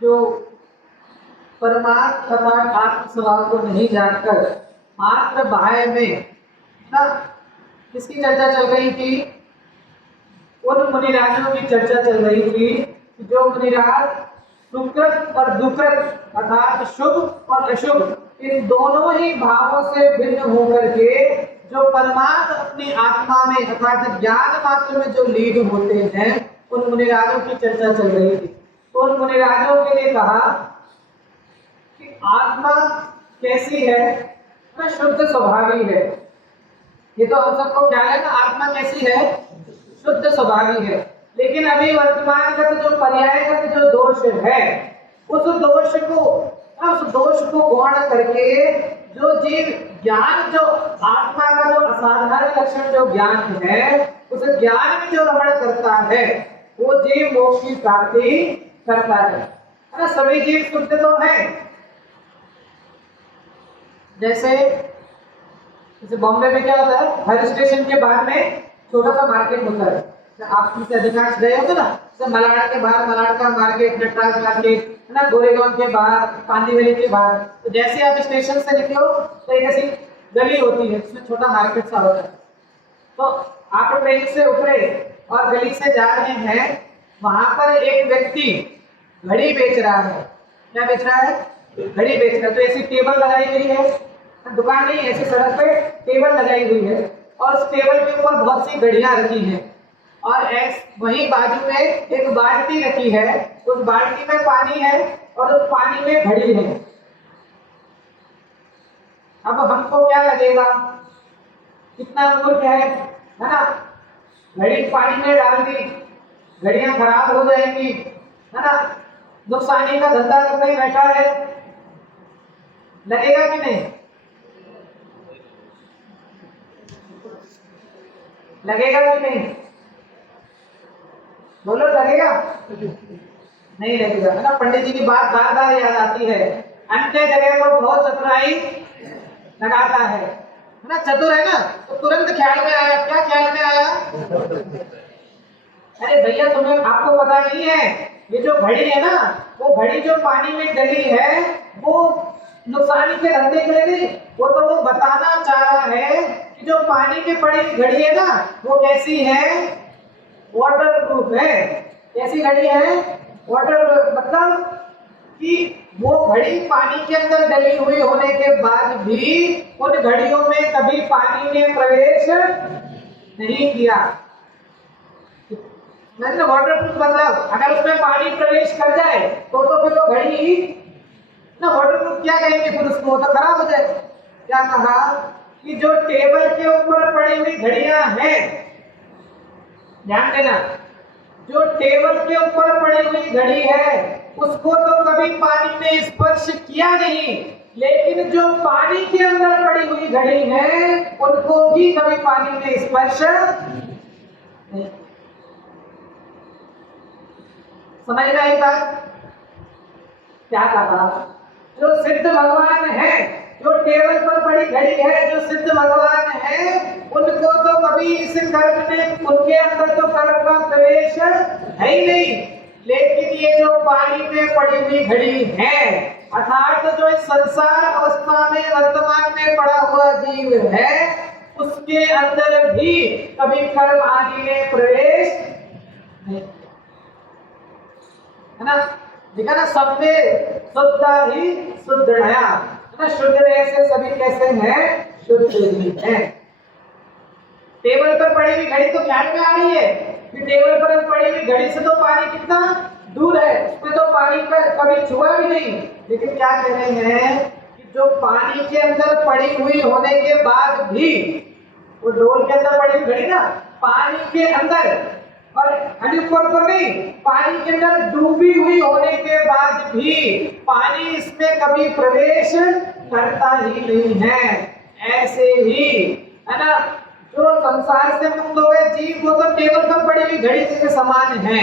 जो परमार्थ अर्थात आत्म स्वभाव को नहीं जानकर मात्र बाह्य में ना किसकी चर्चा चल रही थी, उन मुनिराजों की चर्चा चल रही थी जो मुनिराज सुकृत और दुकृत अर्थात शुभ और अशुभ इन दोनों ही भावों से भिन्न होकर के जो परमार्थ अपनी आत्मा में अर्थात ज्ञान मात्र में जो लीन होते हैं, उन मुनिराजों की चर्चा चल रही थी। तो उन मुनिराजों के लिए कहा कि आत्मा कैसी है, ना शुद्ध स्वभावी है। ये तो हम सबको ख्याल है ना, आत्मा कैसी है, शुद्ध स्वभावी है। लेकिन अभी वर्तमानगत जो पर्यायगत जो दोष है, उस दोष को गौण करके जो जीव ज्ञान, जो आत्मा का जो असाधारण लक्षण जो ज्ञान है, उस ज्ञान में जो रमण करता है, वो जीव मोक्ष की प्राप्ति करता है ना। सभी जीव शुद्ध तो है, जैसे बॉम्बे में क्या होता है, हर स्टेशन के बाहर में छोटा सा मार्केट होता है। आप में से अधिकांश गए होंगे ना, जैसे मलाड के बाहर मलाड का मार्केट, नटराज मार्केट है ना, गोरेगांव के बाहर, कांदीवली के बाहर। तो जैसे आप स्टेशन से निकलो तो एक ऐसी गली होती है, उसमें छोटा मार्केट सा होता है। तो आप ट्रेन से उतरे और गली से जा रहे हैं, वहां पर एक व्यक्ति घड़ी बेच रहा है। क्या बेच रहा है? घड़ी बेच रहा है। तो ऐसी टेबल लगाई गई है, दुकान नहीं, ऐसी सड़क पे टेबल लगाई हुई है और उस टेबल के ऊपर बहुत सी घड़ियां रखी हैं और वहीं बाजू में एक बाल्टी रखी है, उस बाल्टी में पानी है और उस पानी में घड़ी है। अब हमको क्या लगेगा, कितना मूर्ख है ना। घड़ी पानी में डाल दी, घड़ियां खराब हो जाएंगी है ना, नुकसानी का धंधा करके बैठा है, लगेगा कि नहीं? लगेगा कि नहीं? बोलो, लगेगा? नहीं लगेगा है ना। पंडित जी की बात बार बार याद आती है अन्य जगह को बहुत चतुराई लगाता है ना, चतुर है ना। तो तुरंत ख्याल में आया, क्या ख्याल में आया? अरे भैया तुम्हें आपको पता नहीं है, ये जो घड़ी है ना, वो घड़ी जो पानी में डली है वो नुकसान के धंधे के लिए, वो बताना चाह रहा है कि जो पानी में पड़ी घड़ी है ना वो कैसी है, वाटर प्रूफ है। कैसी घड़ी है? वाटर, मतलब कि वो घड़ी पानी के अंदर डली हुई होने के बाद भी उन घड़ियों में कभी पानी ने प्रवेश नहीं किया। मतलब वाटर प्रूफ, मतलब अगर उसमें पानी प्रवेश कर जाए तो फिर वो घड़ी ना वाटर प्रूफ क्या कहेंगे, फिर उसको तो खराब हो जाए। क्या कहा कि जो टेबल के ऊपर पड़ी हुई घड़ियां हैं, ध्यान देना, जो टेबल के ऊपर पड़ी हुई घड़ी है उसको तो कभी पानी ने स्पर्श किया नहीं, लेकिन जो पानी के अंदर पड़ी हुई घड़ी है उनको भी कभी पानी ने स्पर्श नहीं। समझ में आई बात? क्या कहा? जो सिद्ध भगवान है, जो टेबल पर पड़ी घड़ी है, जो सिद्ध भगवान है, उनको तो कभी इस कर्म ने, उनके अंदर तो कर्म का प्रवेश है ही नहीं। लेकिन ये जो पानी में पड़ी हुई घड़ी है, अर्थात जो इस संसार अवस्था में वर्तमान में पड़ा हुआ जीव है, उसके अंदर भी कभी कर्म आदि ने प्रवेश नहीं, है ना। देखा ना, सब में शुद्ध ही शुद्ध नया, है ना। शुद्ध से सभी कैसे हैं? शुद्ध ही हैं। टेबल पर पड़ी हुई घड़ी तो ख्याल में आ रही है कि टेबल पर पड़ी हुई घड़ी से तो पानी कितना दूर है, उसमें तो पानी का कभी छुआ भी नहीं। लेकिन क्या कह रहे हैं कि जो पानी के अंदर पड़ी हुई होने के बाद भी, वो डोल के अंदर पड़ी हुई घड़ी ना, पानी के अंदर और ऊपर नहीं, पानी के अंदर डूबी हुई होने के बाद भी पानी इसमें कभी प्रवेश करता ही नहीं है। ऐसे ही, है ना, जो संसार से मुक्त हो गए जीव वो तो टेबल पर पड़ी हुई घड़ी के समान है,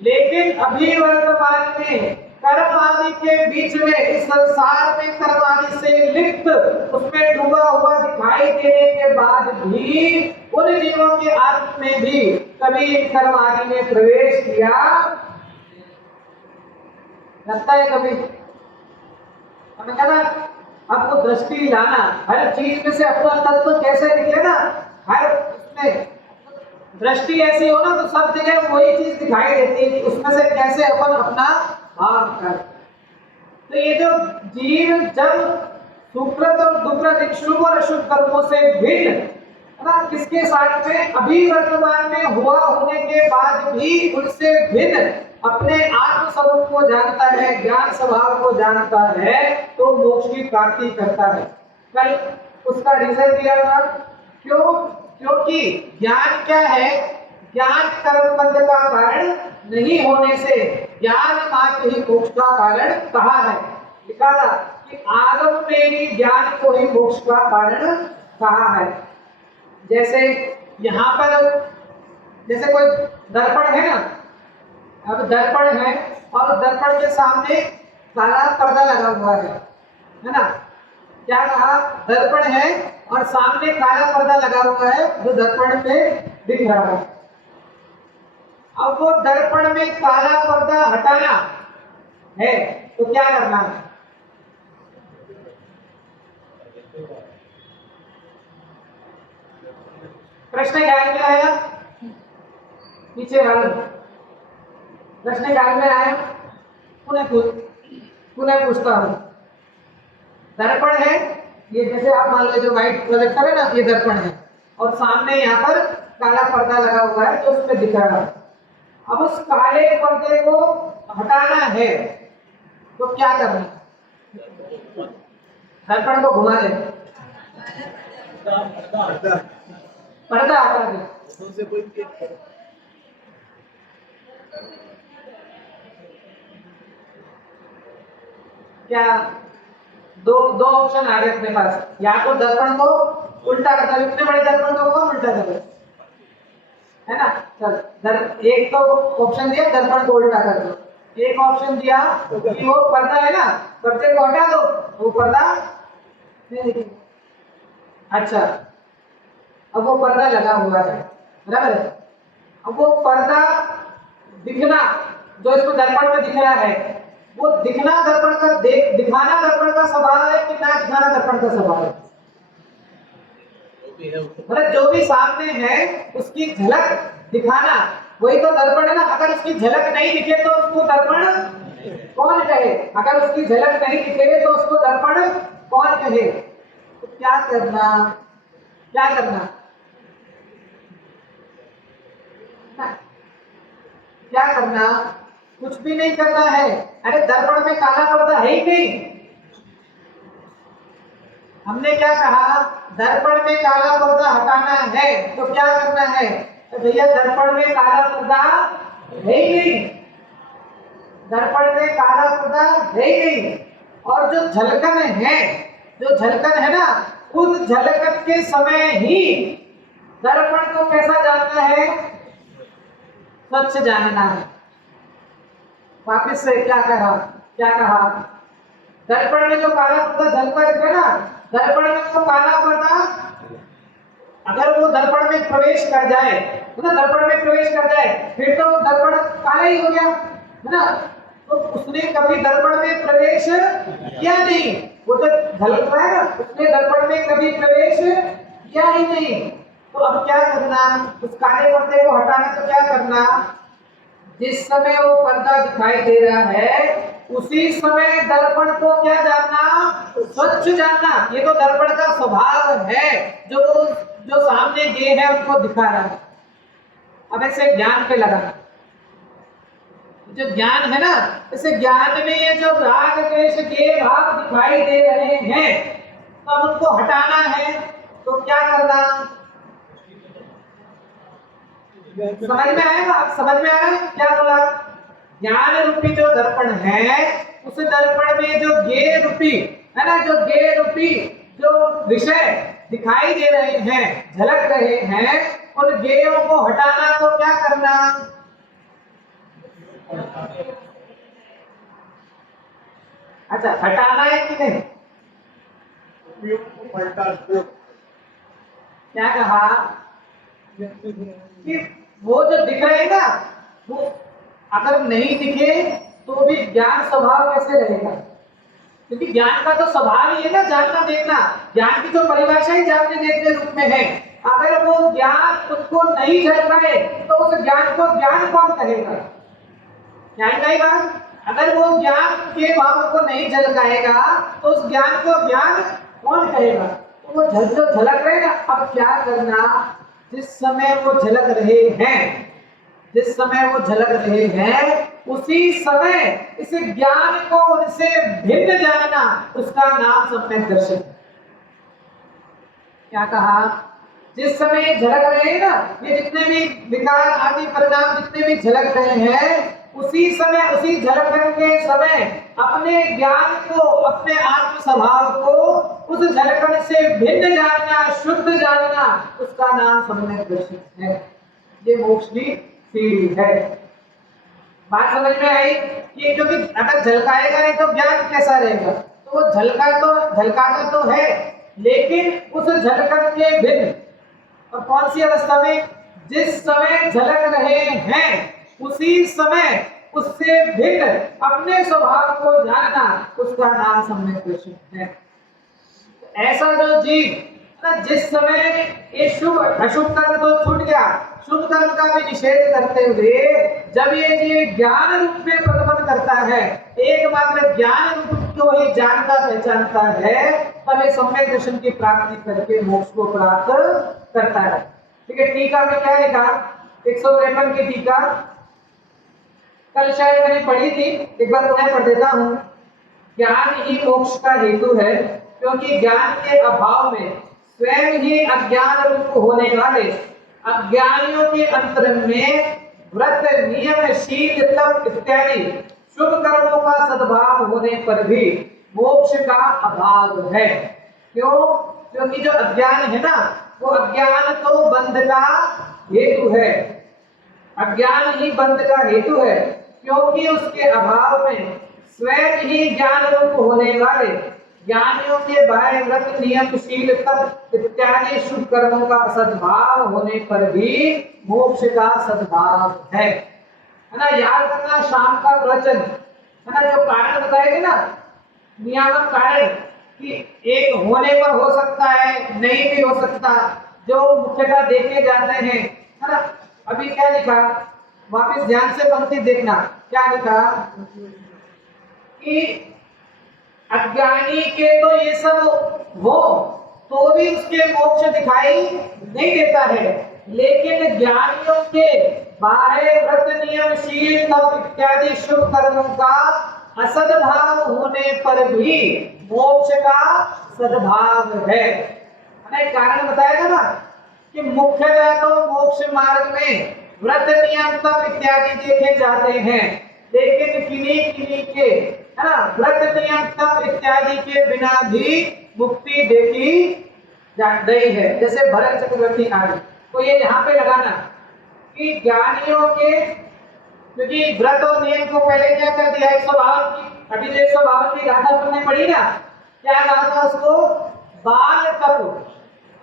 लेकिन अभी वर्तमान में कर्म आदि के बीच में, इस संसार में कर्म आदि से लिप्त, उसमें डूबा हुआ दिखाई देने के बाद भी उन जीवों के आत्मा में भी कभी कर्म आदि ने प्रवेश किया लगता है कभी? हमें कहना आपको दृष्टि लाना, हर चीज में से अपना तत्व कैसे निकले ना, हर उसमें दृष्टि ऐसी हो ना तो सब जगह वही चीज दिखाई देती है कि उसमें से कैसे अपन अपना भाव कर। तो ये जो जीव जब सुकृत और दुकृत, शुभ और अशुभ कर्मों से भिन्न, है ना, किसके साथ में अभी वर्तमान में हुआ होने के बाद भी उनसे भिन्न अपने आत्म स्वरूप को जानता है, ज्ञान स्वभाव को जानता है, तो मोक्ष की प्राप्ति करता है। कल उसका रीजन दिया था, क्यों? क्योंकि ज्ञान क्या है? ज्ञान कर्म बंध का कारण नहीं होने से ज्ञान मात्र ही मोक्ष का कारण कहा है। लिखा था कि आगम में भी ज्ञान को ही मोक्ष का कारण कहा है। जैसे यहाँ पर, जैसे कोई दर्पण है ना, अब दर्पण है और दर्पण के सामने काला पर्दा लगा हुआ है ना। क्या कहा? दर्पण है और सामने काला पर्दा लगा हुआ है जो दर्पण पे दिख रहा है। अब वो दर्पण में काला पर्दा हटाना है तो क्या करना है? प्रश्न ख्याल में आया? पीछे वाले प्रश्न ख्याल में आया? पुनः पूछता हूं। दर्पण है, ये जैसे आप मान लो जो व्हाइट प्रोजेक्टर है ना, ये दर्पण है और सामने यहाँ पर काला पर्दा लगा हुआ है जो उस पर दिख रहा है। अब उस काले पर्दे को हटाना है तो क्या करना है? दर्पण को घुमा दे, पर्दा हटा दे। क्या दो ऑप्शन आ गए अपने पास, या तो दर्पण को उल्टा करता है, इतने बड़े दर्पण को कौन उल्टा करे, है ना। चल एक तो ऑप्शन दिया दर्पण को उल्टा कर दो, एक ऑप्शन दिया कि वो पर्दा है ना, पर्दे को हटा दो, वो पर्दा नहीं दिखेगा। अच्छा, अब वो पर्दा लगा हुआ है, बराबर है। अब वो पर्दा दिखना जो इसको दर्पण में दिख रहा है, वो दिखना दर्पण का दिखाना दर्पण का स्वभाव है कि ना दिखाना दर्पण का स्वभाव है? मतलब जो भी सामने है उसकी झलक दिखाना वही तो दर्पण है ना। अगर उसकी झलक नहीं दिखे तो उसको दर्पण कौन कहे? अगर उसकी झलक नहीं दिखे तो उसको दर्पण कौन कहे? तो क्या करना, क्या करना, क्या करना? कुछ भी नहीं करना है। अरे दर्पण में काला पर्दा है ही नहीं। हमने क्या कहा? दर्पण में काला पर्दा हटाना है तो क्या करना है? तो भैया दर्पण में काला पर्दा है ही नहीं, दर्पण में काला पर्दा है ही नहीं। और जो झलकन है, जो झलकन है ना, उस झलकन के समय ही दर्पण को कैसा जानना है? स्वच्छ जानना है। वापिस से क्या कहा, क्या कहा? दर्पण में जो काला पर्दा झलका दिखे ना, दर्पण में जो काला पर्दा अगर वो दर्पण में प्रवेश कर जाए, है ना, दर्पण में प्रवेश कर जाए फिर तो दर्पण काला ही हो गया, है ना। तो उसने कभी दर्पण में प्रवेश किया नहीं, वो जो झलक रहा है ना उसने दर्पण में कभी प्रवेश किया ही नहीं। तो अब क्या करना? उस काले पर्दे को हटाना तो क्या करना? जिस समय वो पर्दा दिखाई दे रहा है उसी समय दर्पण को क्या जानना? स्वच्छ जानना। ये तो दर्पण का स्वभाव है, जो सामने ये है उनको दिखा रहा है। अब ऐसे ज्ञान पे लगाना, जो ज्ञान है ना, इसे ज्ञान में ये जो राग द्वेष के भाव दिखाई दे रहे हैं तो अब उनको हटाना है तो क्या करना? समझ में आएगा? समझ में आ रहा है क्या बोला? ज्ञान रूपी जो दर्पण है उस दर्पण में जो ज्ञेय रूपी है ना, जो ज्ञेय रूपी जो विषय दिखाई दे रहे हैं, झलक रहे हैं, उन ज्ञेयों को हटाना तो क्या करना? अच्छा, हटाना है कि नहीं? क्या कहा कि वो जो दिख रहे हैं ना, वो अगर नहीं दिखे तो भी ज्ञान स्वभाव कैसे रहेगा? क्योंकि ज्ञान का तो स्वभाव ही है ना जानना देखना। ज्ञान की तो परिभाषा ही जानने देखने रूप में है। अगर वो ज्ञान उसको नहीं झल पाए तो उस ज्ञान को ज्ञान कौन कहेगा? ज्ञान का ही बात। अगर वो ज्ञान के भाव को नहीं झलकाएगा तो उस ज्ञान को ज्ञान कौन कहेगा? तो वो जो झलक रहे ना, अब क्या करना? जिस समय वो झलक रहे हैं, जिस समय वो झलक रहे हैं उसी समय इस ज्ञान को उनसे भिन्न जानना, उसका नाम सम्यक दर्शन। क्या कहा? जिस समय ये झलक रहे हैं ना, ये जितने भी विकार आदि परिणाम जितने भी झलक रहे हैं उसी समय, उसी झलकने के समय अपने ज्ञान को, अपने आत्म स्वभाव को उस झलकन से भिन्न जानना, शुद्ध जानना, उसका नाम सम्यक दर्शन है। ये मोक्ष की सीढ़ी है। बात समझ में आई? कि क्योंकि अगर झलकाएगा नहीं तो ज्ञान कैसा रहेगा? तो वो झलकाता तो है, लेकिन उस झलकन के भिन्न। और कौन सी अवस्था में? जिस समय झलक रहे हैं उसी समय उससे भिन्न अपने स्वभाव को जानना, उसका नाम सम्यक दर्शन है। ऐसा जो जीव जिस समय ये शुभ अशुभ कर्म तो छूट गया, शुभ कर्म का भी निषेध करते हुए जब ये ज्ञान रूप में प्रतिपन्न करता है, एकमात्र ज्ञान रूप को ही जानता पहचानता है, तब ये सम्यक दर्शन की प्राप्ति करके मोक्ष को प्राप्त करता है। ठीक है, टीका में क्या लिखा? 153 की टीका कल शायद मैंने पढ़ी थी, एक बार पुनः पढ़ देता हूँ। ज्ञान ही मोक्ष का हेतु है, क्योंकि ज्ञान के अभाव में स्वयं ही अज्ञान रूप होने वाले अज्ञानियों के अंतरंग में व्रत, नियम, शील, तप इत्यादि शुभ कर्मों का सद्भाव होने पर भी मोक्ष का अभाव है। क्यों? क्योंकि जो अज्ञान है ना, वो अज्ञान तो बंध का हेतु है, अज्ञान ही बंध का हेतु है। क्योंकि उसके अभाव में स्वयं ही ज्ञान रूप होने वाले ज्ञानियों के बाह्य व्रत नियमशील तप इत्यादि शुभ कर्मों का सद्भाव होने पर भी मोक्ष का सद्भाव है ना। याद रखना शाम का प्रवचन है ना, जो कारण बताए थे ना, नियामक कारण कि एक होने पर हो सकता है, नहीं भी हो सकता, जो मुख्यतः देखे जाते हैं है ना। अभी क्या लिखा, वापस ध्यान से पंक्ति देखना, क्या लिखा कि अज्ञानी के तो ये सब हो तो भी उसके मोक्ष दिखाई नहीं देता है, लेकिन ज्ञानियों के बाह्य व्रत नियमशील तप इत्यादि शुभ कर्मों का असद्भाव होने पर भी मोक्ष का सद्भाव है। कारण बताया था ना कि मुख्यतः तो मोक्ष मार्ग में व्रत नियम तप इत्यादि देखे जाते हैं, लेकिन किन्हीं किन्हीं के है ना व्रत नियम तप इत्यादि के बिना भी मुक्ति देखी जा गई है, जैसे भरत चक्रवर्ती आदि। तो ये यहाँ पे लगाना कि ज्ञानियों के, क्योंकि व्रत और नियम को पहले क्या कर दिया 152 की, अभी जो 152 की गाथा तुमने पढ़ी ना, क्या कहा था उसको, बाल तप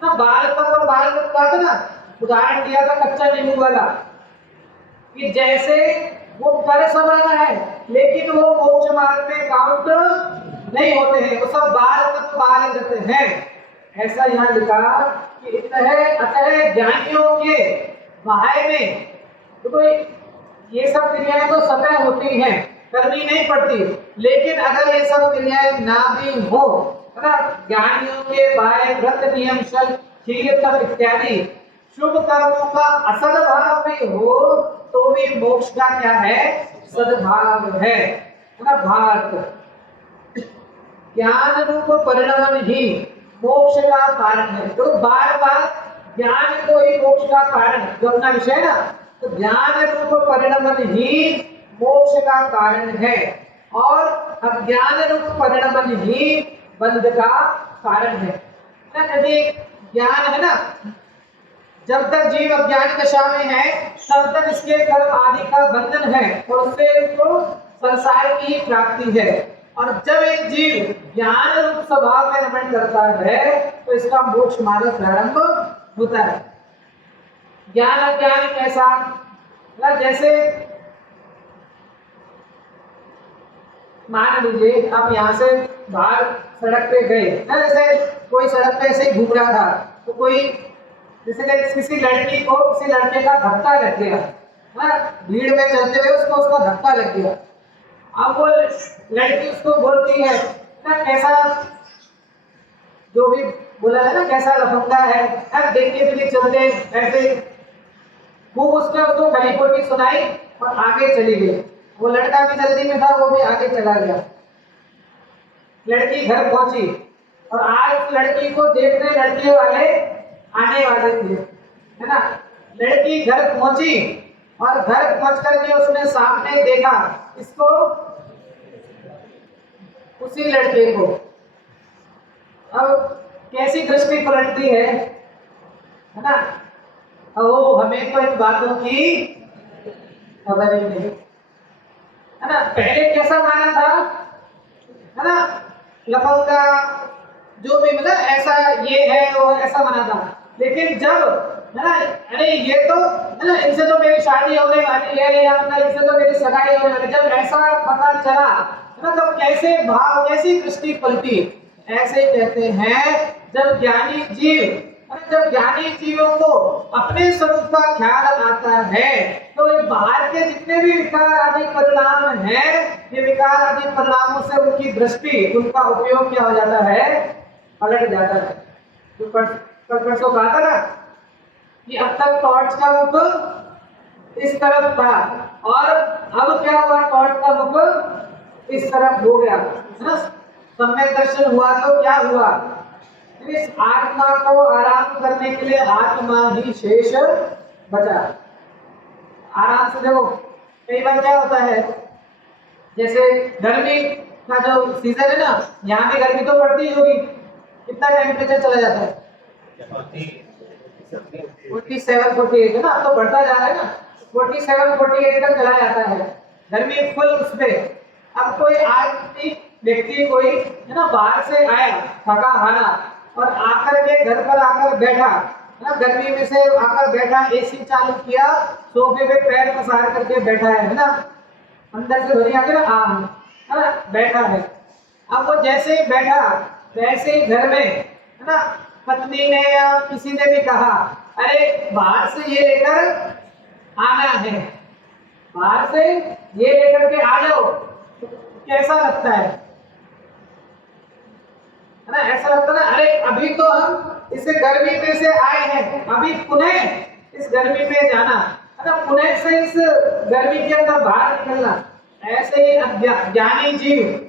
ना, बाल तप और बाल तप कहा था ना, उदाहरण दिया था कच्चा नींबू वाला कि जैसे वो कर सब रहा है लेकिन वो मोक्ष मार्ग में काउंट नहीं होते हैं, वो सब बाल तप बाल रहते हैं, ऐसा यहाँ लिखा कि अतः ज्ञानियों के बाह्य में तो ये सब क्रियाएं तो सतह होती हैं, करनी नहीं पड़ती, लेकिन अगर ये सब क्रियाएं ना भी हो है ना, ज्ञानियों के बाह्य व्रत नियम शील इत्यादि शुभ कर्मों का असद्भाव भी हो तो भी मोक्ष का क्या है, सद्भाव है ना। भारत ज्ञान रूप परिणमन ही मोक्ष का कारण है, तो बार बार ज्ञान को ही मोक्ष का कारण जो अपना विषय ना, तो ज्ञान रूप परिणमन ही मोक्ष का कारण है और अज्ञान रूप परिणमन ही बंध का कारण है ना। यदि ज्ञान है ना, जब तक जीव अज्ञान दशा में है तब तक इसके कर्म आदि का बंधन है और उससे इसको संसार की ही प्राप्ति है, और जब एक जीव ज्ञान रूप स्वभाव में रमण करता है तो इसका मोक्ष मार्ग प्रारंभ होता है। ज्ञान अज्ञान कैसा, जैसे मान लीजिए आप यहाँ से बाहर सड़क पे गए ना, जैसे कोई सड़क पे ऐसे ही घूम रहा था तो कोई जैसे किसी लड़की को किसी लड़के का धक्का लग गया ना, भीड़ में चलते हुए उसका धक्का लग गया। अब वो लड़की उसको बोलती है ना, कैसा जो भी बोला है ना, कैसा लफंगा है ना, देख के भी चलते ऐसे खूब उसको खरी खोटी सुनाई और आगे चली गई। वो लड़का भी जल्दी में था, वो भी आगे चला गया। लड़की घर पहुंची और आज लड़की को देखने लड़के वाले आने वाले थे है ना। लड़की घर पहुंची और घर पहुंच करके उसने सामने देखा इसको, उसी लड़के को। अब कैसी दृष्टि पलटती है ना। अब वो हमें तो इन बातों की खबर ही नहीं है ना। पहले कैसा माना था है ना, लफंगा जो भी मतलब ऐसा ये है वो ऐसा माना था, लेकिन जब है ना, अरे ये तो है ना, इनसे तो मेरी शादी होने वाली है या मतलब इनसे तो मेरी सगाई होने वाली, जब ऐसा पता चला है ना, तो कैसे भाव कैसी दृष्टि पलटी। ऐसे कहते हैं जब ज्ञानी जीव जब ज्ञानी जीवों को अपने स्वरूप का ख्याल आता है तो ये बाहर के जितने भी विकार आदि परिणाम हैं, ये विकार आदि परिणामों से उनकी दृष्टि उनका उपयोग क्या हो जाता है, पलट जाता है। तो परसों कहा था ना कि अब तक टॉर्च का मुख इस तरफ था और अब क्या हुआ, टॉर्च का मुख इस तरफ हो गया है ना। सम्यक दर्शन हुआ तो क्या हुआ, इस आत्मा को आराम करने के लिए आत्मा ही शेष बचा। आराम से देखो, कई बार क्या होता है, जैसे गर्मी का जो सीजन है ना, यहाँ पे गर्मी तो पड़ती ही होगी, कितना टेम्परेचर चला जाता है 47 48 है ना, अब तो बढ़ता जा रहा है ना, 47 48 तक चला जाता है। गर्मी फुल उसमें। अब कोई आदमी व्यक्ति कोई है ना बाहर से आया थका हारा और आकर के घर पर आकर बैठा है ना, गर्मी में से आकर बैठा, एसी चालू किया, सोफे पे पैर पसार करके बैठा है ना, अंदर से ध्वनि आके ना आम है ना बैठा है। अब वो जैसे ही बैठा वैसे ही घर में है ना पत्नी ने या किसी ने भी कहा अरे बाहर से ये लेकर आना है, बाहर से ये लेकर के आ जाओ, तो कैसा लगता है ना? ऐसा लगता है ना अरे अभी तो हम इस गर्मी में से आए हैं, अभी पुनः इस गर्मी में जाना है ना, पुनः से इस गर्मी के अंदर बाहर निकलना। ऐसे ही ज्ञानी जीव,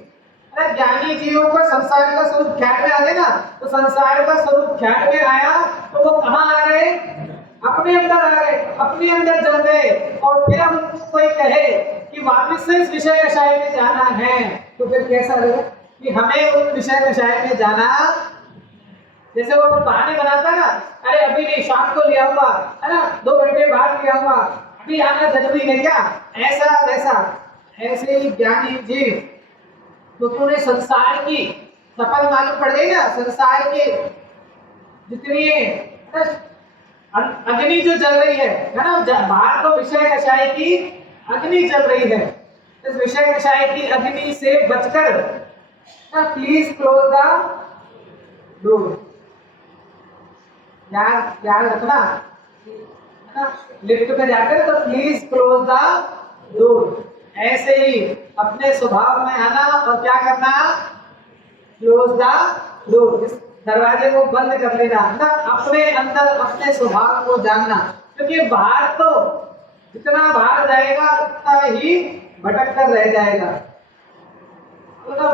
ज्ञानी जीवों का संसार का स्वरूप ख्याल में आ गया ना, तो संसार का स्वरूप ख्याल में आया तो वो कहाँ आ गए? अपने अंदर आ गए, अपने अंदर जल गए। और फिर हम कोई कहे कि वापस से इस विषय कषाय में जाना है, तो फिर कैसा लगे कि हमें उस विषय कषाय में जाना, जैसे वो बहाने बनाता ना, अरे अभी नहीं शाम को ले आऊंगा है ना, 2 घंटे बाद ले आऊंगा, अभी आना जरूरी है क्या? ऐसा वैसा। ऐसे ही ज्ञानी जीव, तो तूने संसार की सफल मालूम पड़ गई ना, संसार की जितनी अग्नि जो जल रही है ना, बाहर तो विषय कषाय की अग्नि चल रही है, इस विषय कषाय की अग्नि से बचकर प्लीज क्लोज द डोर। याद रखना लिफ्ट पे जाकर तो प्लीज क्लोज द डोर। ऐसे ही अपने स्वभाव में आना और क्या करना? क्लोज द डोर, इस दरवाजे को बंद कर लेना ना, अपने अंदर अपने स्वभाव को जानना। क्योंकि बाहर तो जितना बाहर जाएगा उतना ही भटक कर रह जाएगा। तो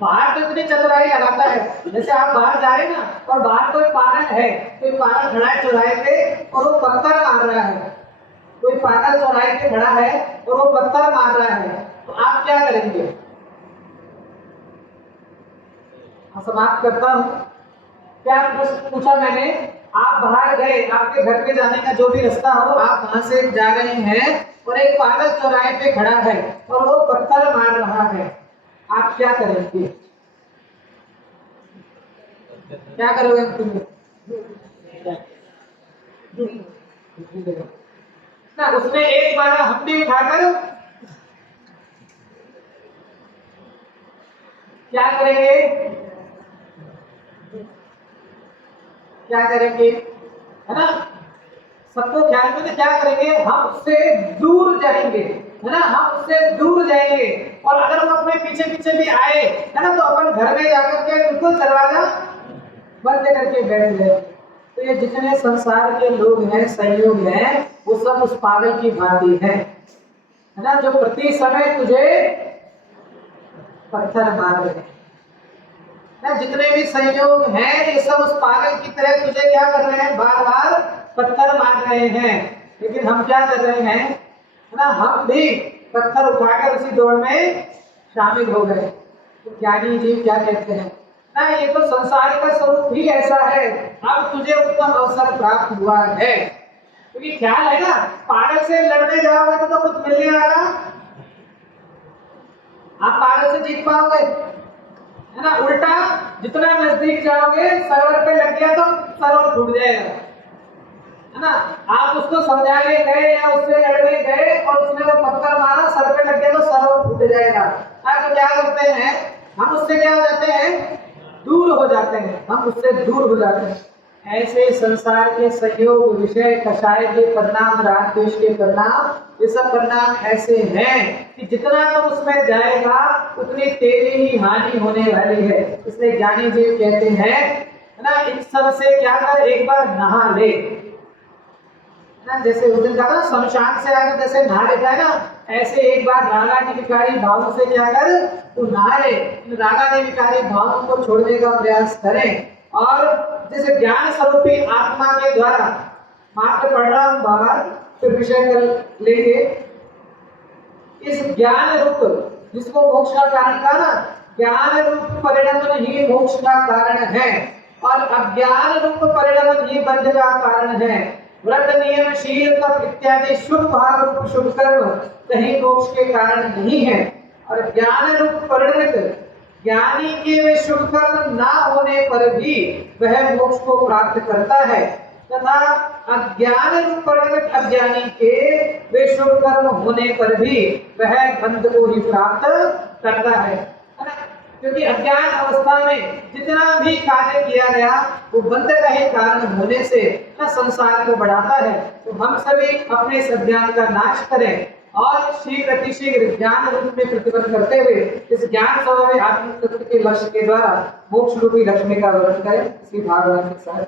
बाहर तो इतनी चतुराई लगाता है, जैसे आप बाहर जा रहे हैं ना और बाहर कोई पागल है, कोई पागल खड़ा है चौराहे पे और वो पत्थर मार रहा है, कोई पागल चौराहे पे खड़ा है और वो पत्थर मार रहा है, तो आप क्या करेंगे? समाप्त करता हूँ। क्या प्रश्न पूछा मैंने? आप बाहर गए, आपके घर पे जाने का जो भी रास्ता हो, आप वहां से जा रहे हैं और एक पागल चौराहे पे खड़ा है और वो पत्थर मार रहा है, आप क्या करेंगे? क्या करोगे तुम? ना उसने एक बार हड्डी उठाकर क्या करेंगे? क्या करेंगे है ना? सबको ख्याल में क्या करेंगे? हम उससे दूर जाएंगे है ना, हम उससे दूर जाएंगे। और अगर वो अपने पीछे पीछे भी आए है ना, तो अपन घर में जाकर के बिल्कुल दरवाजा बंद करके बैठ गए। तो ये जितने संसार के लोग हैं, संयोग हैं, वो सब उस पागल की भांति है ना, जो प्रति समय तुझे पत्थर मार रहे हैं ना। जितने भी संयोग हैं ये सब उस पागल की तरह तुझे क्या कर रहे हैं? बार बार पत्थर मार रहे हैं। लेकिन हम क्या कर रहे हैं ना, हम भी पत्थर उठाकर उसी दौड़ में शामिल हो गए। तो ज्ञानी जीव क्या कहते हैं ना, ये तो संसार का स्वरूप ही ऐसा है, अब तुझे उत्तम अवसर प्राप्त हुआ है। क्योंकि ख्याल है ना, पागल से लड़ने जाओगे तो कुछ मिलने वाला, आप पागल से जीत पाओगे है ना? उल्टा जितना नजदीक जाओगे, सर्वर पे लग गया तो सर्वर टूट जाएगा है ना। आप उसको समझाने गए या उससे लड़ने गए और उसने वो पत्थर मारा, सर पे लग गया तो सर्वर टूट जाएगा। तो क्या करते हैं हम? उससे क्या हो जाते हैं? दूर हो जाते हैं, हम उससे दूर हो जाते हैं। ऐसे संसार के संयोग, विषय कषाय के परिणाम, राग द्वेष के परिणाम, ये सब परिणाम ऐसे हैं कि जितना तुम उसमें जाएगा उतनी तेरी ही हानि होने वाली है। इसलिए ज्ञानी जीव कहते हैं ना, इन सब से क्या कर, एक बार नहा ले ना। जैसे उस दिन कहा शमशान से आकर जैसे नहा लेता है ना, ऐसे एक बार रागादि विकारी भावों से क्या कर, तू नहा ले। रागादि विकारी भावों को छोड़ने का प्रयास करें और जैसे ज्ञान स्वरूपी आत्मा के द्वारा, मात्र पढ़ रहा हूं बाहर, फिर विषय कर लेंगे। इस ज्ञान रूप जिसको मोक्ष का कारण कहा ना, ज्ञान रूप परिणमन ही मोक्ष का कारण है और अज्ञान रूप परिणमन ही बंध का कारण है। व्रत नियम शील तप इत्यादि शुभ भाव रूप शुभ कर्म कहीं मोक्ष के कारण नहीं है। और ज्ञान रूप परिणत ज्ञानी के वे शुभ कर्म ना होने पर भी वह मोक्ष को प्राप्त करता है, तथा अज्ञान रूप परिणत अज्ञानी के वे शुभ कर्म होने पर भी वह बंध को ही प्राप्त करता है ना? क्योंकि अज्ञान अवस्था में जितना भी कार्य किया गया वो बंध का ही कारण होने से न संसार को बढ़ाता है। तो हम सभी अपने इस अज्ञान का नाश करें और शीघ्र अतिशीघ्र ज्ञान रूप में प्रतिबंध करते हुए इस ज्ञान स्वभाव आत्म तत्व के लक्ष्य के द्वारा मोक्ष रूपी लक्ष्मी का वर्णन करें। इसी भागवत के साथ